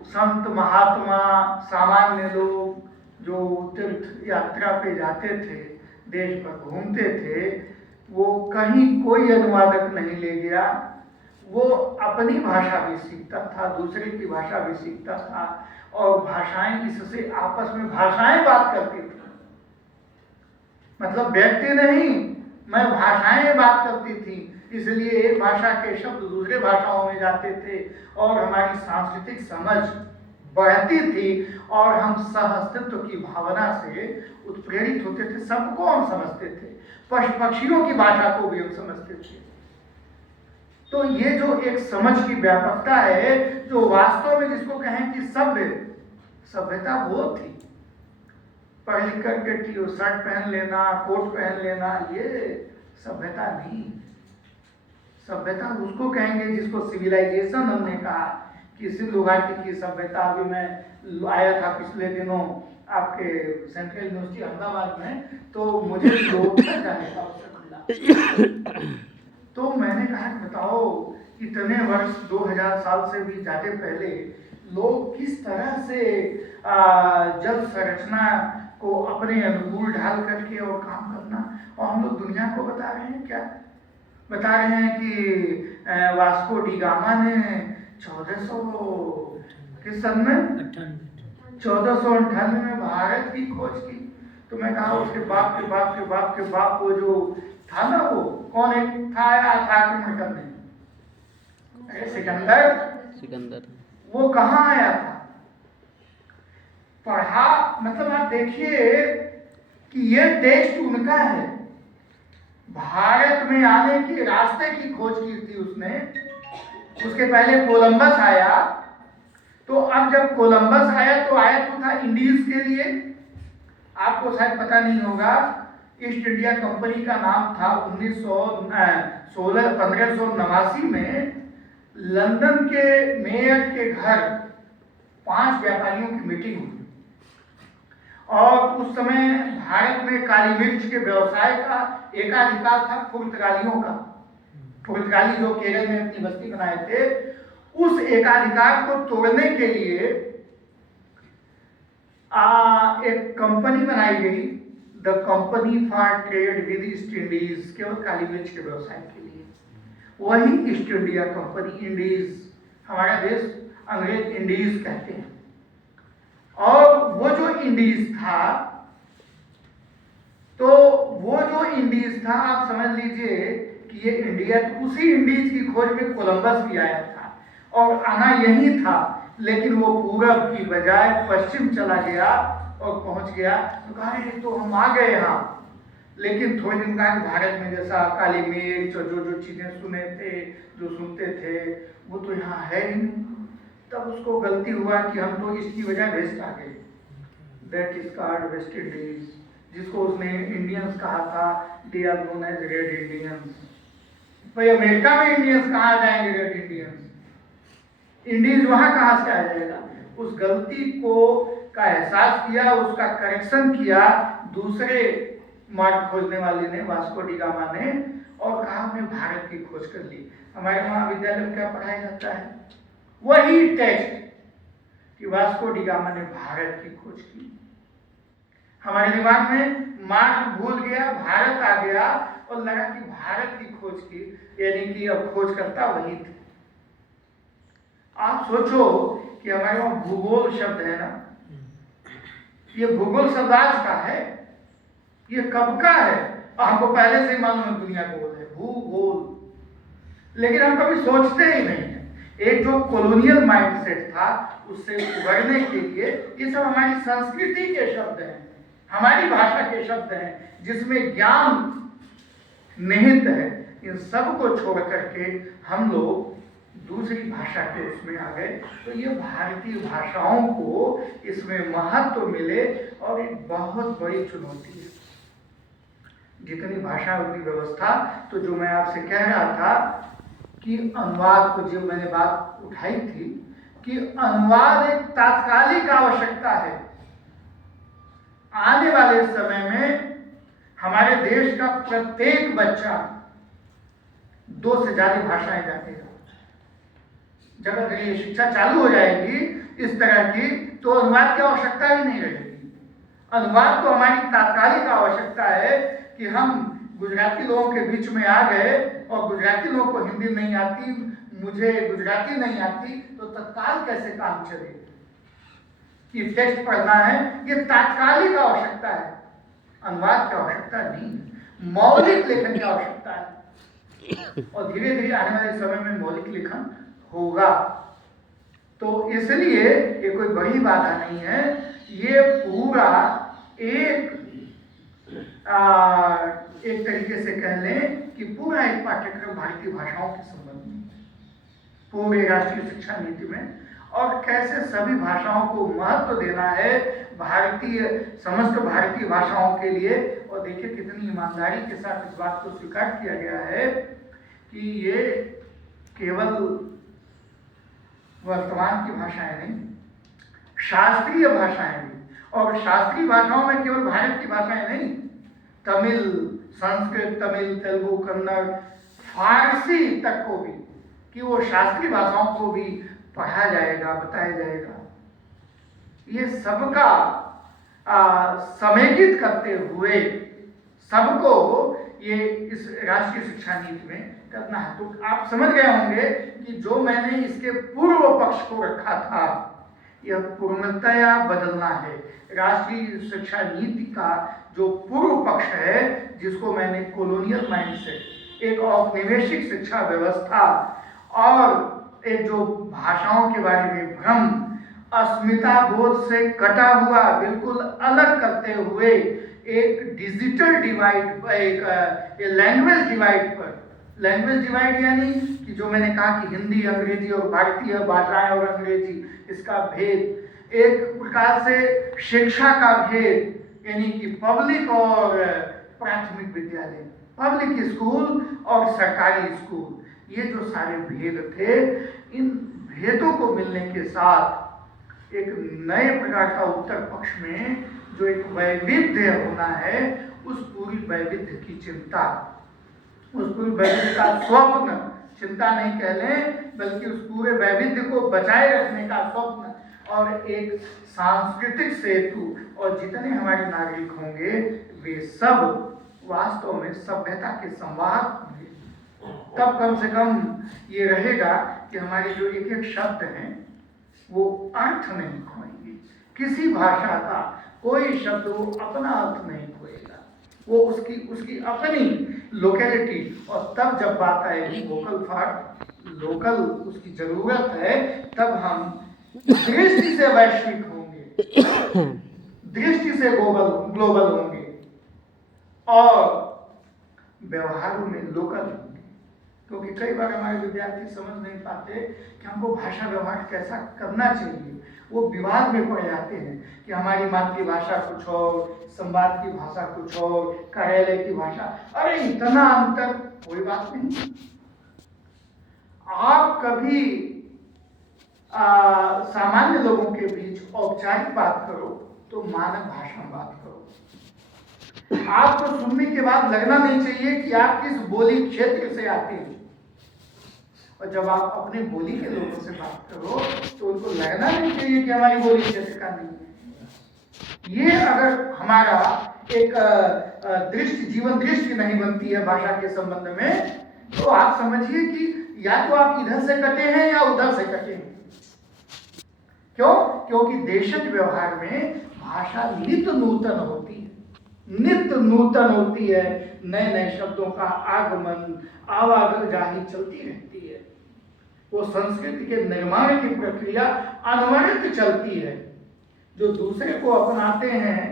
संत महात्मा सामान्य लोग जो तीर्थ यात्रा पे जाते थे, देश भर घूमते थे, वो कहीं कोई अनुवादक नहीं ले गया। वो अपनी भाषा भी सीखता था, दूसरे की भाषा भी सीखता था, और भाषाएं इससे आपस में भाषाएं बात करती थी। मतलब व्यक्ति नहीं, मैं भाषाएं बात करती थी, इसलिए एक भाषा के शब्द दूसरे भाषाओं में जाते थे और हमारी सांस्कृतिक समझ बढ़ती थी और हम सहअस्तित्व की भावना से उत्प्रेरित होते थे। सबको हम समझते थे, पशु पक्षियों की भाषा को भी हम समझते थे। तो ये जो एक समझ की व्यापकता है, जो वास्तव में जिसको कहें कि सभ्यता वो थी। पढ़ लिख करके शर्ट पहन लेना, कोट पहन लेना, ये सभ्यता नहीं। सभ्यता उसको कहेंगे जिसको सिविलाइजेशन हमने कहा, कि सिंधु घाटी की सभ्यता। अभी मैं आया था पिछले दिनों आपके सेंट्रल यूनिवर्सिटी अहमदाबाद में, तो मुझे लोकतक जाने का अवसर मिला। तो मैंने कहा बताओ, इतने वर्ष 2000 साल से भी ज़्यादा पहले लोग किस तरह से जल संरचना को अपने अनुकूल ढाल करके और काम करना, और हम लोग दुनिया को बता रहे हैं क्या? बता रहे हैं कि वास्को डी गामा ने 1400 किस सन में? 1498 में भारत की खोज की। तो मैं कहा उसके बाप के बाप के बाप के बाप वो जो था ना, वो कौन एक था आया था आक्रमण करने, सिकंदर। वो कहाँ आया था? पढ़ा, मतलब आप देखिए कि ये टेस्ट उनका है। भारत में आने के रास्ते की खोज की थी उसने। उसके पहले कोलंबस आया, तो अब जब कोलंबस आया तो आया तो था इंडीज के लिए। आपको शायद पता नहीं होगा, ईस्ट इंडिया कंपनी का नाम था 1589 में लंदन के मेयर के घर 5 व्यापारियों की मीटिंग हुई और उस समय भारत में काली मिर्च के व्यवसाय का एकाधिकार था पुर्तगालियों का। पुर्तगाली जो केरल में अपनी बस्ती बनाए थे, उस एकाधिकार को तोड़ने के लिए एक कंपनी बनाई गई, the company for trade with east Indies, केवल काली मिर्च के व्यवसाय के लिए। वही ईस्ट इंडिया कंपनी, इंडीज, हमारा देश अंग्रेज इंडीज कहते हैं। और वो जो इंडीज था, तो वो जो इंडीज था, आप समझ लीजिए कि ये इंडिया, तो उसी इंडीज की खोज में कोलंबस भी आया था और आना यही था, लेकिन वो पूरब की बजाय पश्चिम चला गया और पहुंच गया। तो कहा ये तो हम आ गए यहाँ, लेकिन थोड़े दिन बाद भारत में जैसा काली मिर्च और जो जो चीजें सुने थे, जो सुनते थे, वो तो यहाँ है ही नहीं। तब उसको गलती हुआ कि हम तो इसकी वजह वेस्ट आ गए, that is called West Indies, जिसको उसने इंडियंस कहा था, they are known as Red Indians. भाई अमेरिका में इंडियंस कहाँ आ जाएंगे रेड इंडियंस? इंडीज वहां कहाँ से आ जाएगा? उस गलती को का एहसास किया, उसका करेक्शन किया दूसरे मार्ग खोजने वाले ने, वास्को डी गामा ने, और कहा हमने भारत की खोज कर ली। हमारे महाविद्यालय में क्या पढ़ाया जाता है? वही टेक्स्ट कि वास्को डी गामा ने भारत की खोज की। हमारे दिमाग में मार्ग भूल गया, भारत आ गया और लगा कि भारत की खोज की, यानी कि अब खोजकर्ता वही थे। आप सोचो कि हमारे वहां भूगोल शब्द है ना, ये भूगोल शब्द आज का है, ये कब का है? हमको पहले से ही मालूम है दुनिया गोल है, भूगोल, लेकिन हम कभी सोचते ही नहीं है। एक जो कॉलोनियल माइंडसेट था, उससे उभरने के लिए ये सब हमारी संस्कृति के शब्द हैं, हमारी भाषा के शब्द हैं, जिसमें ज्ञान निहित है। इन सब को छोड़ करके हम लोग दूसरी भाषा के उसमें आ गए। तो ये भारतीय भाषाओं को इसमें महत्व मिले और एक बहुत बड़ी चुनौती है। जितनी भाषा उतनी व्यवस्था। तो जो मैं आपसे कह रहा था कि अनुवाद को, जो मैंने बात उठाई थी कि अनुवाद एक तात्कालिक आवश्यकता है। आने वाले समय में हमारे देश का प्रत्येक बच्चा 2 से ज्यादा भाषाएं जानेगा। जब अगर ये शिक्षा चालू हो जाएगी इस तरह की, तो अनुवाद की आवश्यकता ही नहीं रहेगी। अनुवाद तो हमारी तात्कालिक आवश्यकता है कि हम गुजराती लोगों के बीच में आ गए और गुजराती लोगों को हिंदी नहीं आती, मुझे गुजराती नहीं आती, तो तत्काल कैसे काम चले? ये टेक्स्ट पढ़ना है, ये तात्कालिक आवश्यकता है, अनुवाद की आवश्यकता नहीं है। मौलिक लेखन की आवश्यकता है और धीरे धीरे आने वाले समय में मौलिक लेखन होगा। तो इसलिए ये कोई बड़ी बात नहीं है। ये पूरा एक तरीके से कह लें कि पूरा एक पाठ्यक्रम भारतीय भाषाओं के संबंध में, पूरे राष्ट्रीय शिक्षा नीति में, और कैसे सभी भाषाओं को महत्व देना है समस्त भारतीय भाषाओं के लिए। और देखिए कितनी ईमानदारी के साथ इस बात को स्वीकार किया गया है कि ये केवल वर्तमान की भाषाएं नहीं, शास्त्रीय भाषाएं भी, और शास्त्रीय भाषाओं में केवल भारत की भाषाएं नहीं, तमिल, संस्कृत, तमिल, तेलुगु, कन्नड़, फारसी तक को भी, कि वो शास्त्रीय भाषाओं को भी पढ़ा जाएगा, बताया जाएगा। ये सबका समेकित करते हुए सबको ये इस राष्ट्रीय शिक्षा नीति में करना है। तो आप समझ गए होंगे कि जो मैंने इसके पूर्व पक्ष को रखा था यह पूर्णतया बदलना है। राष्ट्रीय शिक्षा नीति का जो पूर्व पक्ष है, जिसको मैंने कॉलोनियल माइंडसेट, एक औपनिवेशिक शिक्षा व्यवस्था और एक जो भाषाओं के बारे में भ्रम, अस्मिता बोध से कटा हुआ, बिल्कुल अलग करते हुए एक डिजिटल डिवाइड, एक लैंग्वेज डिवाइड पर, लैंग्वेज डिवाइड यानी कि जो मैंने कहा कि हिंदी, अंग्रेजी और भारतीय भाषाएं और अंग्रेजी, इसका भेद, एक प्रकार से शिक्षा का भेद, यानी कि पब्लिक और प्राथमिक विद्यालय, पब्लिक स्कूल और सरकारी स्कूल, ये जो सारे भेद थे, इन भेदों को मिलने के साथ एक नए प्रकार का उत्तर पक्ष में जो एक वैविध्य होना है, उस पूरी वैविध्य की चिंता, उस पूरी वैविध्य का स्वप्न, चिंता नहीं कह लें बल्कि उस पूरे वैविध्य को बचाए रखने का स्वप्न, और एक सांस्कृतिक सेतु, और जितने हमारे नागरिक होंगे वे सब वास्तव में सभ्यता के संवाहक होंगे। तब कम से कम ये रहेगा कि हमारे जो एक एक शब्द हैं वो अर्थ नहीं खोएंगे। किसी भाषा का कोई शब्द वो अपना अर्थ नहीं खोएगा, वो उसकी अपनी लोकेलिटी। और तब जब बात आएगी वोकल फॉर लोकल, उसकी जरूरत है, तब हम दृष्टि से वैश्विक होंगे, दृष्टि से ग्लोबल होंगे और व्यवहारों में लोकल होंगे। क्योंकि कई बार हमारे विद्यार्थी समझ नहीं पाते कि हमको भाषा व्यवहार कैसा करना चाहिए। वो विवाद में पड़ जाते हैं कि हमारी मातृभाषा कुछ और, संवाद की भाषा कुछ और, कार्यालय की भाषा, अरे इतना अंतर, कोई बात नहीं। आप कभी सामान्य लोगों के बीच औपचारिक बात करो तो मानक भाषा में बात करो। आपको सुनने के बाद लगना नहीं चाहिए कि आप किस बोली क्षेत्र से आते हैं, और जब आप अपने बोली के लोगों से बात करो तो उनको लगना नहीं चाहिए कि हमारी बोली क्षेत्र का नहीं है। ये अगर हमारा एक दृष्टि, जीवन दृष्टि नहीं बनती है भाषा के संबंध में, तो आप समझिए कि या तो आप इधर से कटे हैं या उधर से कटे हैं। क्यों? क्योंकि देशज व्यवहार में भाषा नित्य नूतन होती है, नित्य नूतन होती है, नए नए शब्दों का आगमन आवाजाही चलती रहती है। वो संस्कृति के निर्माण की प्रक्रिया अनवरत चलती है। जो दूसरे को अपनाते हैं,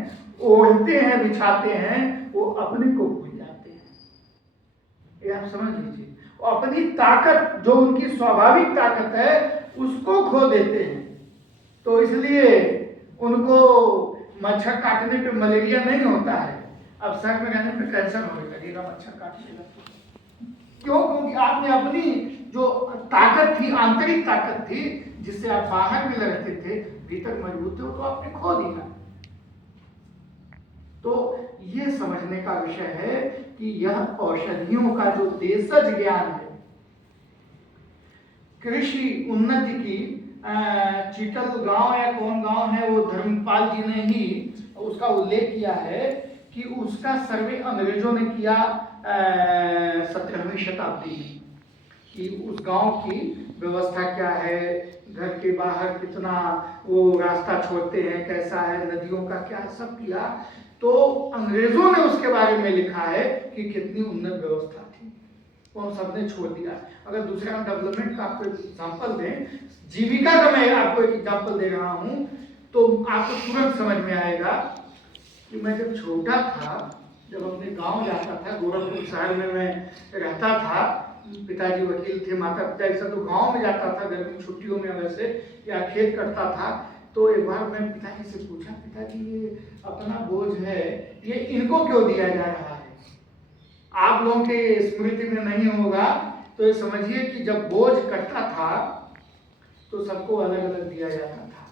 ओढ़ते हैं, बिछाते हैं, वो अपने को भूल जाते हैं। ये आप समझ लीजिए। अपनी ताकत, जो उनकी स्वाभाविक ताकत है, उसको खो देते हैं। तो इसलिए उनको मच्छर काटने पे मलेरिया नहीं होता है, अब सर में रहने पे कैंसर होने लगेगा मच्छर काटने लगेगा। क्यों? क्योंकि आपने अपनी जो ताकत थी, आंतरिक ताकत थी, जिससे आप बाहर भी लड़ते थे, भीतर मजबूत थे, तो आपने खो दिया। तो ये समझने का विषय है कि यह औषधियों का जो देशज ज्ञान है, कृषि उन्नति की, चिटल गांव या कौन गांव है, वो धर्मपाल जी ने ही उसका उल्लेख किया है कि उसका सर्वे अंग्रेजों ने किया 17वीं शताब्दी में, कि उस गांव की व्यवस्था क्या है, घर के बाहर कितना वो रास्ता छोड़ते हैं, कैसा है, नदियों का क्या, सब किया। तो अंग्रेजों ने उसके बारे में लिखा है कि कितनी उन्नत व्यवस्था थी, वो हम सबने छोड़ दिया। अगर दूसरा डेवलपमेंट का आपको एग्जाम्पल दें, जीविका का मैं आपको एक एग्जाम्पल दे रहा हूँ, तो आपको तुरंत समझ में आएगा कि मैं जब छोटा था, जब अपने गांव जाता था, गोरखपुर शहर में मैं रहता था, पिताजी वकील थे, माता पिता एक साथ, तो गाँव में जाता था गर्मी छुट्टियों में वैसे, या खेत करता था। तो एक बार मैं पिताजी से पूछा, पिताजी ये अपना बोझ है, ये इनको क्यों दिया जा रहा है? आप लोगों के स्मृति में नहीं होगा, तो ये समझिए कि जब बोझ कटता था तो सबको अलग अलग दिया जाता था,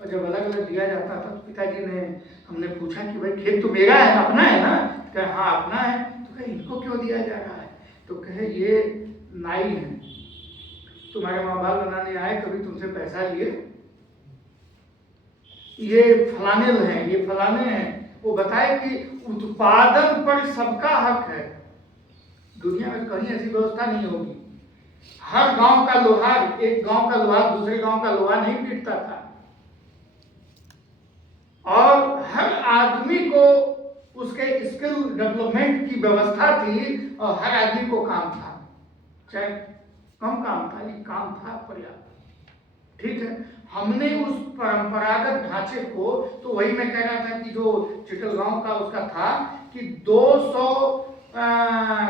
और जब अलग अलग दिया जाता था तो पिताजी ने, हमने पूछा कि भाई खेत तो मेरा है, अपना है ना? कहे हाँ अपना है। तो कहे इनको क्यों दिया जा रहा है? तो कहे ये नाई है, तुम्हारे माँ बाप बनाने आए, कभी तुमसे पैसा लिए? ये फलाने हैं, ये फलाने हैं। वो बताए कि उत्पादन पर सबका हक है। दुनिया में कहीं ऐसी व्यवस्था नहीं होगी हर गांव का लोहार, एक गांव का लोहार दूसरे गांव का लोहा नहीं पीटता था, और हर आदमी को उसके स्किल डेवलपमेंट की व्यवस्था थी, और हर आदमी को काम था, चाहे कम काम था लेकिन काम था पर्याप्त। ठीक है, हमने उस परंपरागत ढांचे को, तो वही मैं कह रहा था कि जो चिटलगांव का उसका था कि 200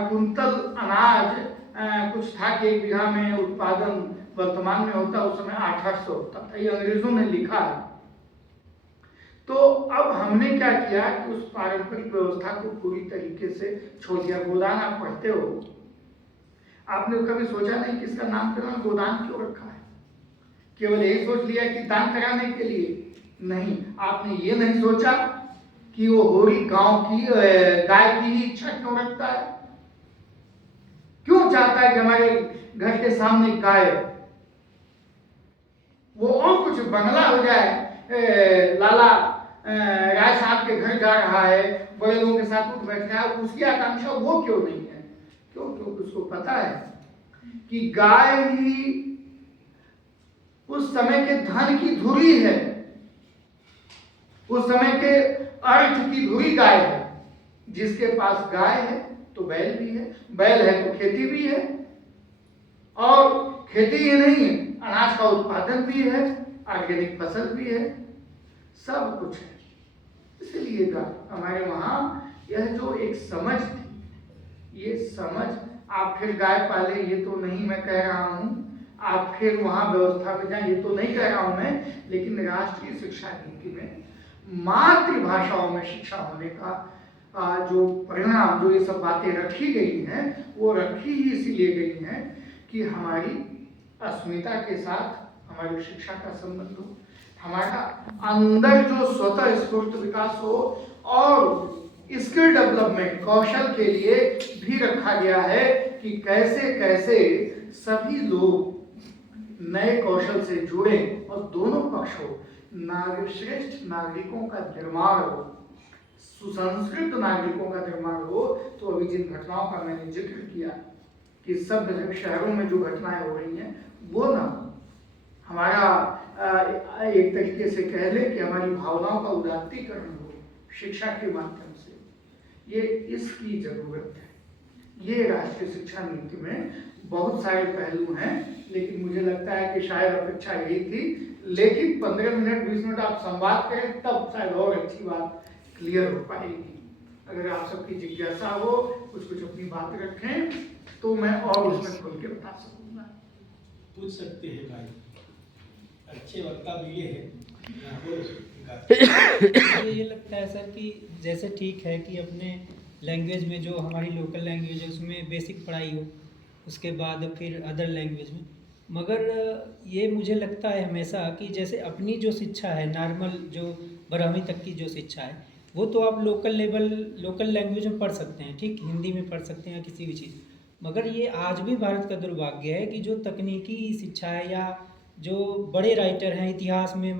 कुंतल अनाज कुछ था कि एक बीघा में उत्पादन वर्तमान में होता, उस समय 800 होता था, ये अंग्रेजों ने लिखा है। तो अब हमने क्या किया कि उस पारंपरिक व्यवस्था को पूरी तरीके से छोड़ दिया। गोदान आप पढ़ते हो, आपने कभी सोचा नहीं कि इसका नामकरण गोदान क्यों रखा है? केवल यही सोच लिया कि दान कराने के लिए? नहीं, आपने ये नहीं सोचा कि वो होरी गांव की गाय की ही इच्छा क्यों रखता है, क्यों चाहता है कि हमारे घर के सामने गाय, वो और कुछ बंगला हो जाए, लाला राय साहब के घर जा रहा है, बड़े लोगों के साथ उठ बैठ रहा है, उसकी आकांक्षा वो क्यों नहीं है? क्यों? क्योंकि उसको पता है कि गाय ही उस समय के धन की धुरी है, उस समय के अर्थ की धुरी गाय है। जिसके पास गाय है तो बैल भी है, बैल है तो खेती भी है, और खेती ही नहीं है, अनाज का उत्पादन भी है, ऑर्गेनिक फसल भी है, सब कुछ है। इसलिए हमारे वहाँ यह जो एक समझ थी, ये समझ, आप फिर गाय पाले ये तो नहीं मैं कह रहा हूँ, आप फिर वहाँ व्यवस्था में जाए ये तो नहीं कह रहा हूँ मैं, लेकिन राष्ट्रीय शिक्षा नीति में मातृभाषाओं में शिक्षा होने का जो परिणाम, जो ये सब बातें रखी गई हैं, वो रखी ही इसीलिए गई हैं कि हमारी अस्मिता के साथ हमारी शिक्षा का संबंध हो, हमारा अंदर जो स्वतः स्फूर्त विकास हो, और स्किल डेवलपमेंट, कौशल के लिए भी रखा गया है कि कैसे कैसे सभी लोग नए कौशल से जुड़े और दोनों पक्षों, श्रेष्ठ नागरिकों का निर्माण हो, सुसंस्कृत नागरिकों का निर्माण हो। तो अभी जिन घटनाओं का मैंने जिक्र किया कि सब शहरों में जो घटनाएं हो रही हैं वो ना, हमारा एक तरीके से कह ले कि हमारी भावनाओं का उदात्तीकरण हो शिक्षा के माध्यम से, ये इसकी जरूरत है। ये राष्ट्रीय शिक्षा नीति में बहुत सारे पहलू हैं, लेकिन मुझे लगता है कि शायद अपेक्षा यही थी, लेकिन 15 मिनट 20 मिनट आप संवाद करें तब शायद और अच्छी बात क्लियर हो पाएगी। अगर आप सबकी जिज्ञासा हो, कुछ कुछ अपनी बात रखें तो मैं और उसमें खुल के बता सकूंगा। पूछ सकते हैं भाई, अच्छे वक्ता मिले हैं। मुझे ये लगता है सर कि जैसे ठीक है कि अपने लैंग्वेज में, जो हमारी लोकल लैंग्वेज है उसमें बेसिक पढ़ाई हो, उसके बाद फिर अदर लैंग्वेज में, मगर ये मुझे लगता है हमेशा कि जैसे अपनी जो शिक्षा है नॉर्मल, जो 12वीं तक की जो शिक्षा है, वो तो आप लोकल लैंग्वेज में पढ़ सकते हैं, ठीक, हिंदी में पढ़ सकते हैं या किसी भी चीज़। मगर ये आज भी भारत का दुर्भाग्य है कि जो तकनीकी शिक्षा है, या जो बड़े राइटर हैं इतिहास में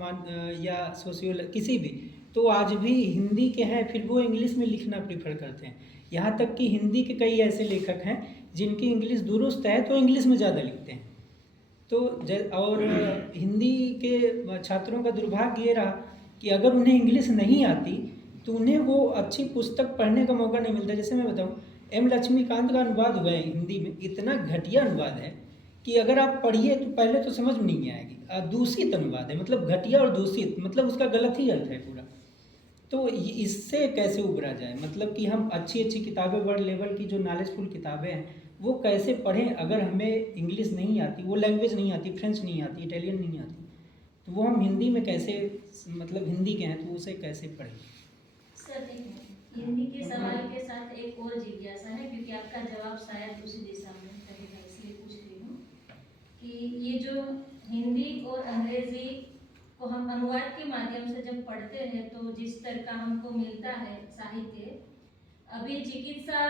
या सोशियोलॉजी किसी भी, तो आज भी हिंदी के हैं, फिर वो इंग्लिश में लिखना प्रीफर करते हैं। यहाँ तक कि हिंदी के कई ऐसे लेखक हैं जिनकी इंग्लिश दुरुस्त है तो इंग्लिश में ज़्यादा लिखते हैं। तो और हिंदी के छात्रों का दुर्भाग्य ये रहा कि अगर उन्हें इंग्लिश नहीं आती तो उन्हें वो अच्छी पुस्तक पढ़ने का मौका नहीं मिलता। जैसे मैं बताऊँ, एम लक्ष्मीकांत का अनुवाद हुआ है हिंदी में, इतना घटिया अनुवाद है कि अगर आप पढ़िए तो पहले तो समझ में नहीं आएगी। दूषित अनुवाद है, मतलब घटिया और दूषित, मतलब उसका गलत ही अर्थ है पूरा। तो इससे कैसे उभरा जाए, मतलब कि हम अच्छी किताबें, वर्ल्ड लेवल की जो नॉलेजफुल किताबें हैं वो कैसे पढ़ें अगर हमें इंग्लिश नहीं आती, वो लैंग्वेज नहीं आती, फ्रेंच नहीं आती, इटालियन नहीं आती, तो वो हम हिंदी में कैसे, मतलब हिंदी के हैं तो उसे कैसे पढ़ें? सर देखिए, हिंदी के सवाल के साथ एक और जिज्ञासा है, क्योंकि आपका जवाब शायद उसी दिशा में रहेगा, इसलिए पूछ रही हूँ कि ये जो हिंदी और अंग्रेजी को हम अनुवाद के माध्यम से जब पढ़ते हैं तो जिस तरह का हमको मिलता है साहित्य, अभी चिकित्सा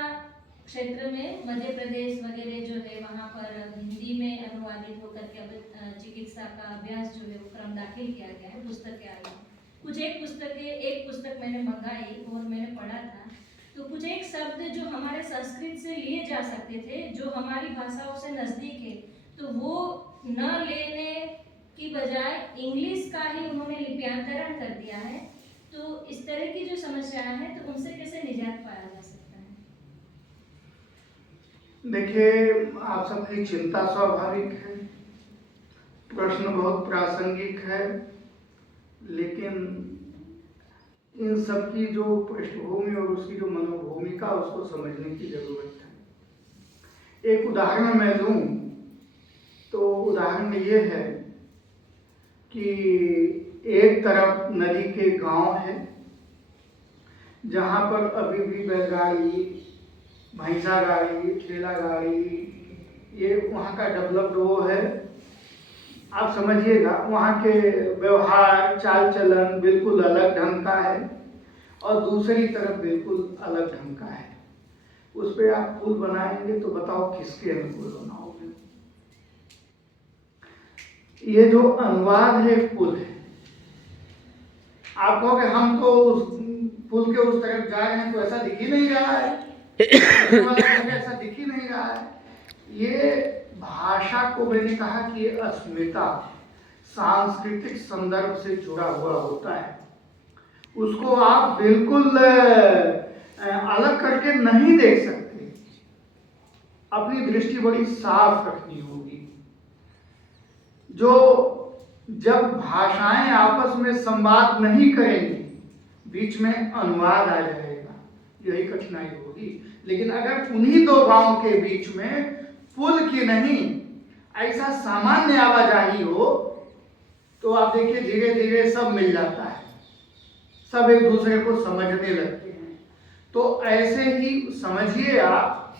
क्षेत्र में मध्य प्रदेश वगैरह जो है वहाँ पर हिंदी में अनुवादित होकर के अब चिकित्सा का अभ्यास जो है वो क्रम दाखिल किया गया है, पुस्तकें आई हैं। कुछ एक पुस्तक मैंने मंगाई और मैंने पढ़ा था, तो कुछ एक शब्द जो हमारे संस्कृत से लिए जा सकते थे, जो हमारी भाषाओं से नज़दीक है, तो वो न लेने की बजाय इंग्लिश का ही उन्होंने लिप्यांतरण कर दिया है। तो इस तरह की जो समस्याएं हैं तो उनसे कैसे निजात पाया जा सकता है? देखिए, आप सबकी चिंता स्वाभाविक है, प्रश्न बहुत प्रासंगिक है, लेकिन इन सब की जो पृष्ठभूमि और उसकी जो मनोभूमिका उसको समझने की जरूरत है। एक उदाहरण मैं लूं तो उदाहरण ये है कि एक तरफ नदी के गांव है जहां पर अभी भी बैलगाड़ी, भैंसा गाड़ी, ठेला गाड़ी, ये वहाँ का डेवलप्ड वो है। आप समझिएगा, वहाँ के व्यवहार चाल चलन बिल्कुल अलग ढंग का है और दूसरी तरफ बिल्कुल अलग ढंग का है। उस पर आप पुल बनाएंगे तो बताओ किसके अनुकूल बनाओगे? ये जो अनुवाद है पुल है, आप कहोगे हम तो उस पुल के उस तरफ जा रहे हैं तो ऐसा दिख ही नहीं रहा है, ऐसा दिख ही नहीं रहा है। ये भाषा को मैंने कहा कि ये अस्मिता सांस्कृतिक संदर्भ से जुड़ा हुआ होता है, उसको आप बिल्कुल अलग करके नहीं देख सकते। अपनी दृष्टि बड़ी साफ रखनी होगी। जो जब भाषाएं आपस में संवाद नहीं करेंगी, बीच में अनुवाद आ जाएगा, यही कठिनाई होगी। लेकिन अगर उन्हीं दो गांव के बीच में पुल की नहीं ऐसा सामान्य आवाजाही हो तो आप देखिए धीरे धीरे सब मिल जाता है, सब एक दूसरे को समझने लगते हैं। तो ऐसे ही समझिए आप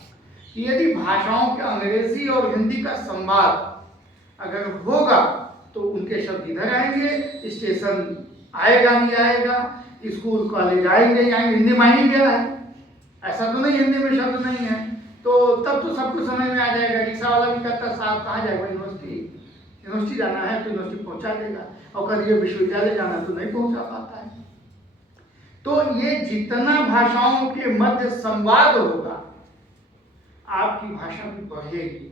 कि यदि भाषाओं के अंग्रेजी और हिंदी का संवाद अगर होगा तो उनके शब्द इधर आएंगे, स्टेशन आएगा ही आएगा, स्कूल कॉलेज आएंगे ही आएंगे। हिंदी में ही गया है, ऐसा तो नहीं हिंदी में शब्द नहीं है, तो तब तो सबको समझ में आ जाएगा। रिक्शा वाला भी कहता साहब कहाँ जाएगा? यूनिवर्सिटी जाना है तो यूनिवर्सिटी पहुंचा देगा, और कभी विश्वविद्यालय जाना तो नहीं पहुंचा पाता है। तो ये जितना भाषाओं के मध्य संवाद होगा आपकी भाषा भी बढ़ेगी।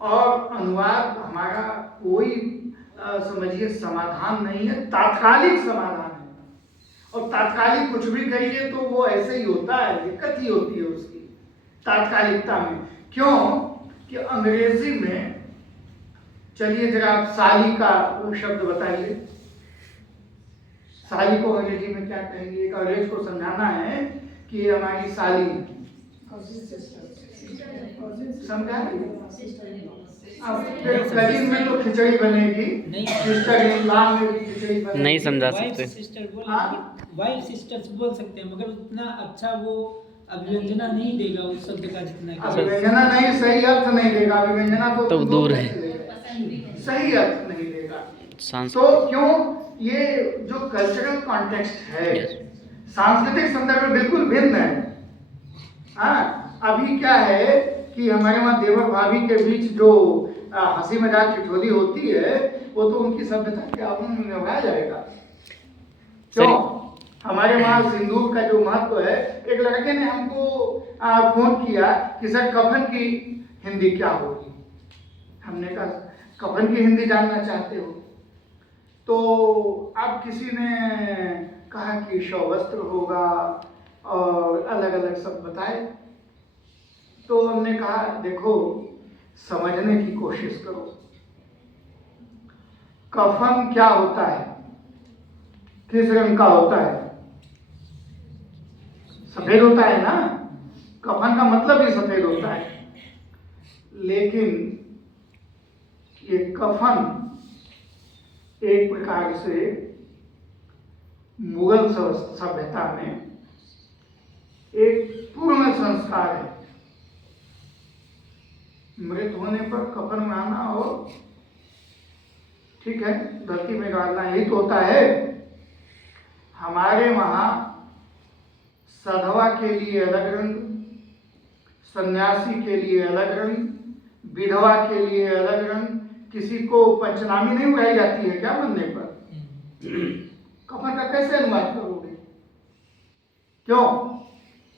और अनुवाद हमारा कोई समझिए समाधान नहीं है, तात्कालिक समाधान है। और तात्कालिक कुछ भी करिए तो वो ऐसे ही होता है, दिक्कत ही होती है उसकी तात्कालिकता में। क्यों कि अंग्रेजी में, चलिए जरा आप साली का वो शब्द बताइए, साली को अंग्रेजी में क्या कहेंगे? एक अंग्रेज को समझाना है कि ये हमारी साली, समझा? कजिन में तो खिचड़ी बनेगी, सिस्टर इन लॉ में भी खिचड़ी बनेगी। नहीं समझा सकते। वाइफ सिस्टर्स बोल सकते हैं, मगर उतना अच्छा वो अभिव्यंजना नहीं देगा उस शब्द का जितना कि अभिव्यंजना नहीं, सही अर्थ नहीं देगा। अभिव्यंजना तो दूर है, सही अर्थ नहीं देगा। तो क्यों? ये जो कल्चरल कॉन्टेक्स्ट है, सांस्कृतिक संदर्भ बिल्कुल भिन्न है। हाँ, अभी क्या है कि हमारे वहाँ देवर भाभी के बीच जो हंसी मजाक ठिठोली होती है वो तो उनकी सभ्यता के आगमन में निभाया जाएगा। क्यों? हमारे वहाँ सिंदूर का जो महत्व है, एक लड़के ने हमको फोन किया कि सर कफन की हिंदी क्या होगी। हमने कहा कफन की हिंदी जानना चाहते हो? तो अब किसी ने कहा कि शववस्त्र होगा और अलग अलग सब बताए। तो हमने कहा देखो, समझने की कोशिश करो, कफन क्या होता है, किस रंग का होता है? सफेद होता है ना, कफन का मतलब ही सफेद होता है। लेकिन ये कफन एक प्रकार से मुगल सभ्यता में एक पूर्ण संस्कार है। मृत होने पर कफन उड़ाना और ठीक है धरती में गाड़ना, यही तो होता है। हमारे वहाँ सधवा के लिए अलग रंग, सन्यासी के लिए अलग रंग, विधवा के लिए अलग रंग। किसी को पंचनामी नहीं उड़ाई जाती है क्या मरने पर? कफन का कैसे अनुवाद करोगे? क्यों?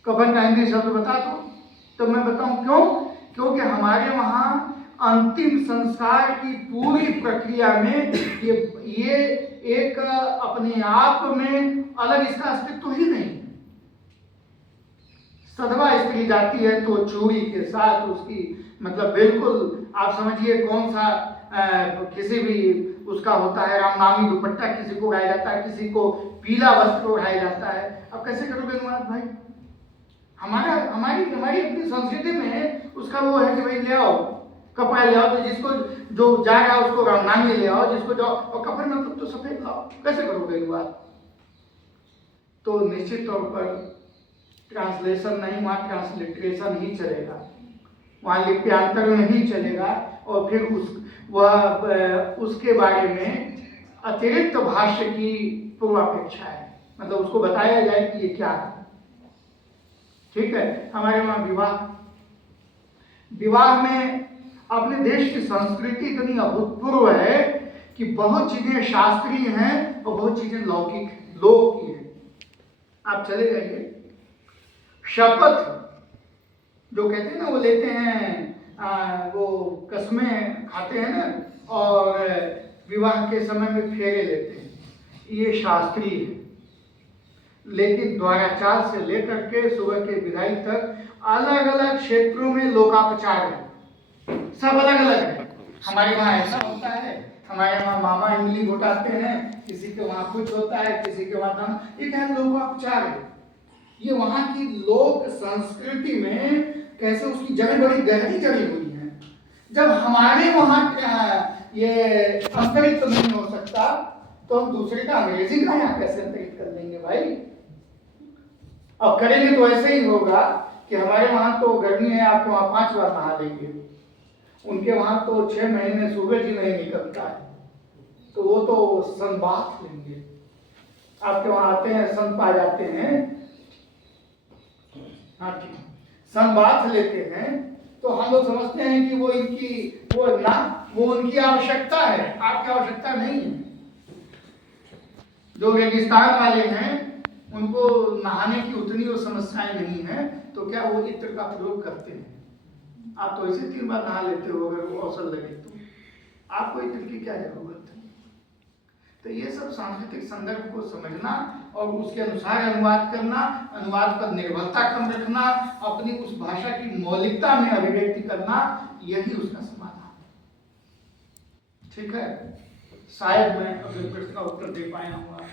कफन का हिंदी शब्द बता दो तो मैं बताऊं क्यों? क्योंकि हमारे वहाँ अंतिम संस्कार की पूरी प्रक्रिया में ये एक अपने आप में अलग इसका अस्तित्व ही नहीं। सधवा स्त्री जाती है तो चूड़ी के साथ उसकी मतलब बिल्कुल आप समझिए कौन सा किसी भी उसका होता है रामनामी दुपट्टा किसी को उड़ाया जाता है, किसी को पीला वस्त्र उड़ाया जाता है। अब कैसे करोगे अनुवाद भाई? हमारी अपनी संस्कृति में उसका वो है कि भाई ले आओ कपड़ा ले आओ, तो जिसको जो जा रहा है उसको रामनामी ले आओ, जिसको जाओ और कपड़े मतलब तो सफेद लाओ। कैसे करोगे अनुवाद? तो निश्चित तौर पर ट्रांसलेशन नहीं, वहाँ ट्रांसलिटरेशन ही चलेगा, वहाँ लिप्यांतर नहीं चलेगा। और फिर उसके बारे में अतिरिक्त भाष्य की पूर्वापेक्षा है, मतलब उसको बताया जाए कि ये क्या है। ठीक है। हमारे वहाँ विवाह में अपने देश की संस्कृति इतनी अभूतपूर्व है कि बहुत चीजें शास्त्रीय हैं और बहुत चीजें लौकिक हैं, लोक की हैं। आप चले जाइए, शपथ जो कहते हैं ना, वो लेते हैं वो कस्में खाते हैं ना, और विवाह के समय में फेरे लेते हैं, ये शास्त्रीय है। लेकिन द्वाराचार से लेकर के सुबह के विदाई तक अलग अलग क्षेत्रों में लोकापचार है, सब अलग अलग है। हमारे वहाँ ऐसा होता है, हमारे वहाँ मामा इमली घुटाते हैं, किसी के वहाँ कुछ होता है, किसी के वहाँ दाना, ये क्या लोकापचार है। ये वहाँ की लोक संस्कृति में कैसे उसकी जड़ बड़ी गहरी जड़ी हुई है। जब हमारे वहाँ ये अंतरित नहीं हो सकता तो हम दूसरे का अंग्रेजी का यहाँ कैसे अंतरित कर देंगे भाई? अब करेंगे तो ऐसे ही होगा कि हमारे वहाँ तो गर्मी है, आपके वहाँ 5 बार नहा लेंगे, उनके वहाँ तो 6 महीने सूरज ही नहीं निकलता है, तो वो तो सनबाथ लेंगे। आपके वहाँ आते हैं सन पा जाते हैं, हाँ ठीक, सनबाथ लेते हैं, तो हम लोग समझते हैं कि वो उनकी आवश्यकता है, आपकी आवश्यकता नहीं है। जो रेगिस्तान वाले हैं उनको नहाने की उतनी वो समस्याएं नहीं है, तो क्या वो इत्र का प्रयोग करते हैं। आप तो ऐसे 3 बार नहा लेते हो, अगर वो अवसर लगे तो आपको इत्र की क्या जरूरत है। तो ये सब सांस्कृतिक संदर्भ को समझना और उसके अनुसार अनुवाद करना, अनुवाद पर निर्भरता कम रखना, अपनी उस भाषा की मौलिकता में अभिव्यक्ति करना, यही उसका समाधान है। ठीक है, शायद मैं अपने प्रश्न का उत्तर दे पाया हूँ आपको।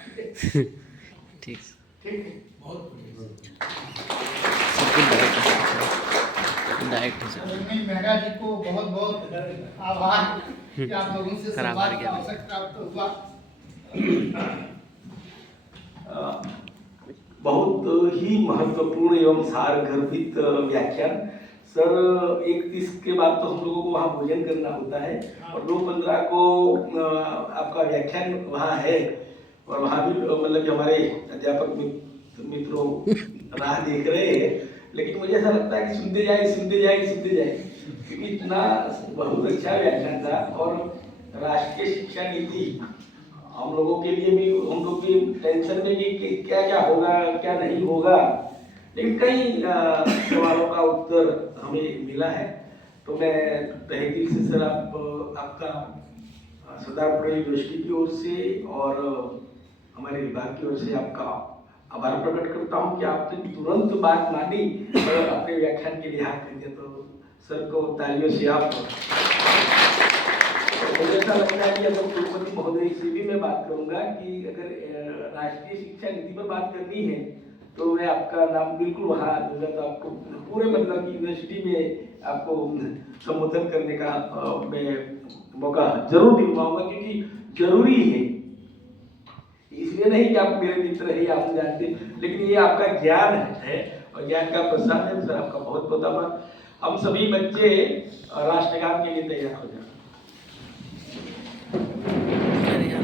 ठीक ठीक है, बहुत बढ़िया। डायरेक्ट है सर। रजनीश मेहरा जी को बहुत बहुत आभार कि आप लोगों से संवाद का अवसर प्राप्त हुआ। बहुत ही महत्वपूर्ण एवं सार गर्भित व्याख्यान। सर 31 के बाद तो हम लोगों को वहाँ भोजन करना होता है और 2:15 को आपका व्याख्यान वहाँ है, और वहाँ भी मतलब कि हमारे अध्यापक मित्रों राह देख रहे हैं। लेकिन मुझे ऐसा लगता है कि सुनते जाए, क्योंकि इतना बहुत अच्छा व्याख्यान था। और राष्ट्रीय शिक्षा नीति हम लोगों के लिए भी, हम लोग भी टेंशन में कि क्या क्या होगा क्या नहीं होगा, लेकिन कई सवालों का उत्तर हमें मिला है। तो मैं तहे दिल से सर आपका सरदार यूनिवर्सिटी की ओर से और हमारे विभाग की ओर से आपका आभार प्रकट करता हूं कि आपने तुरंत बात मानी और अपने व्याख्यान के लिए हाथ करके, तो सर को तालियों से आप। मुझे ऐसा लगता है कि अगर कुलपति महोदय से भी मैं बात करूंगा कि अगर राष्ट्रीय शिक्षा नीति पर बात करनी है तो मैं आपका नाम बिल्कुल वहाँ दूंगा, तो आपको पूरे मतलब यूनिवर्सिटी में आपको संबोधन करने का मैं मौका जरूर दिलवाऊंगा, क्योंकि जरूरी है। इसलिए नहीं कि आप मेरे मित्र हैं, आप जानते, लेकिन ये आपका ज्ञान है और ज्ञान का प्रसार है। सर आपका बहुत बहुत आभार। हम सभी बच्चे राष्ट्रगान के लिए तैयार हो जाए।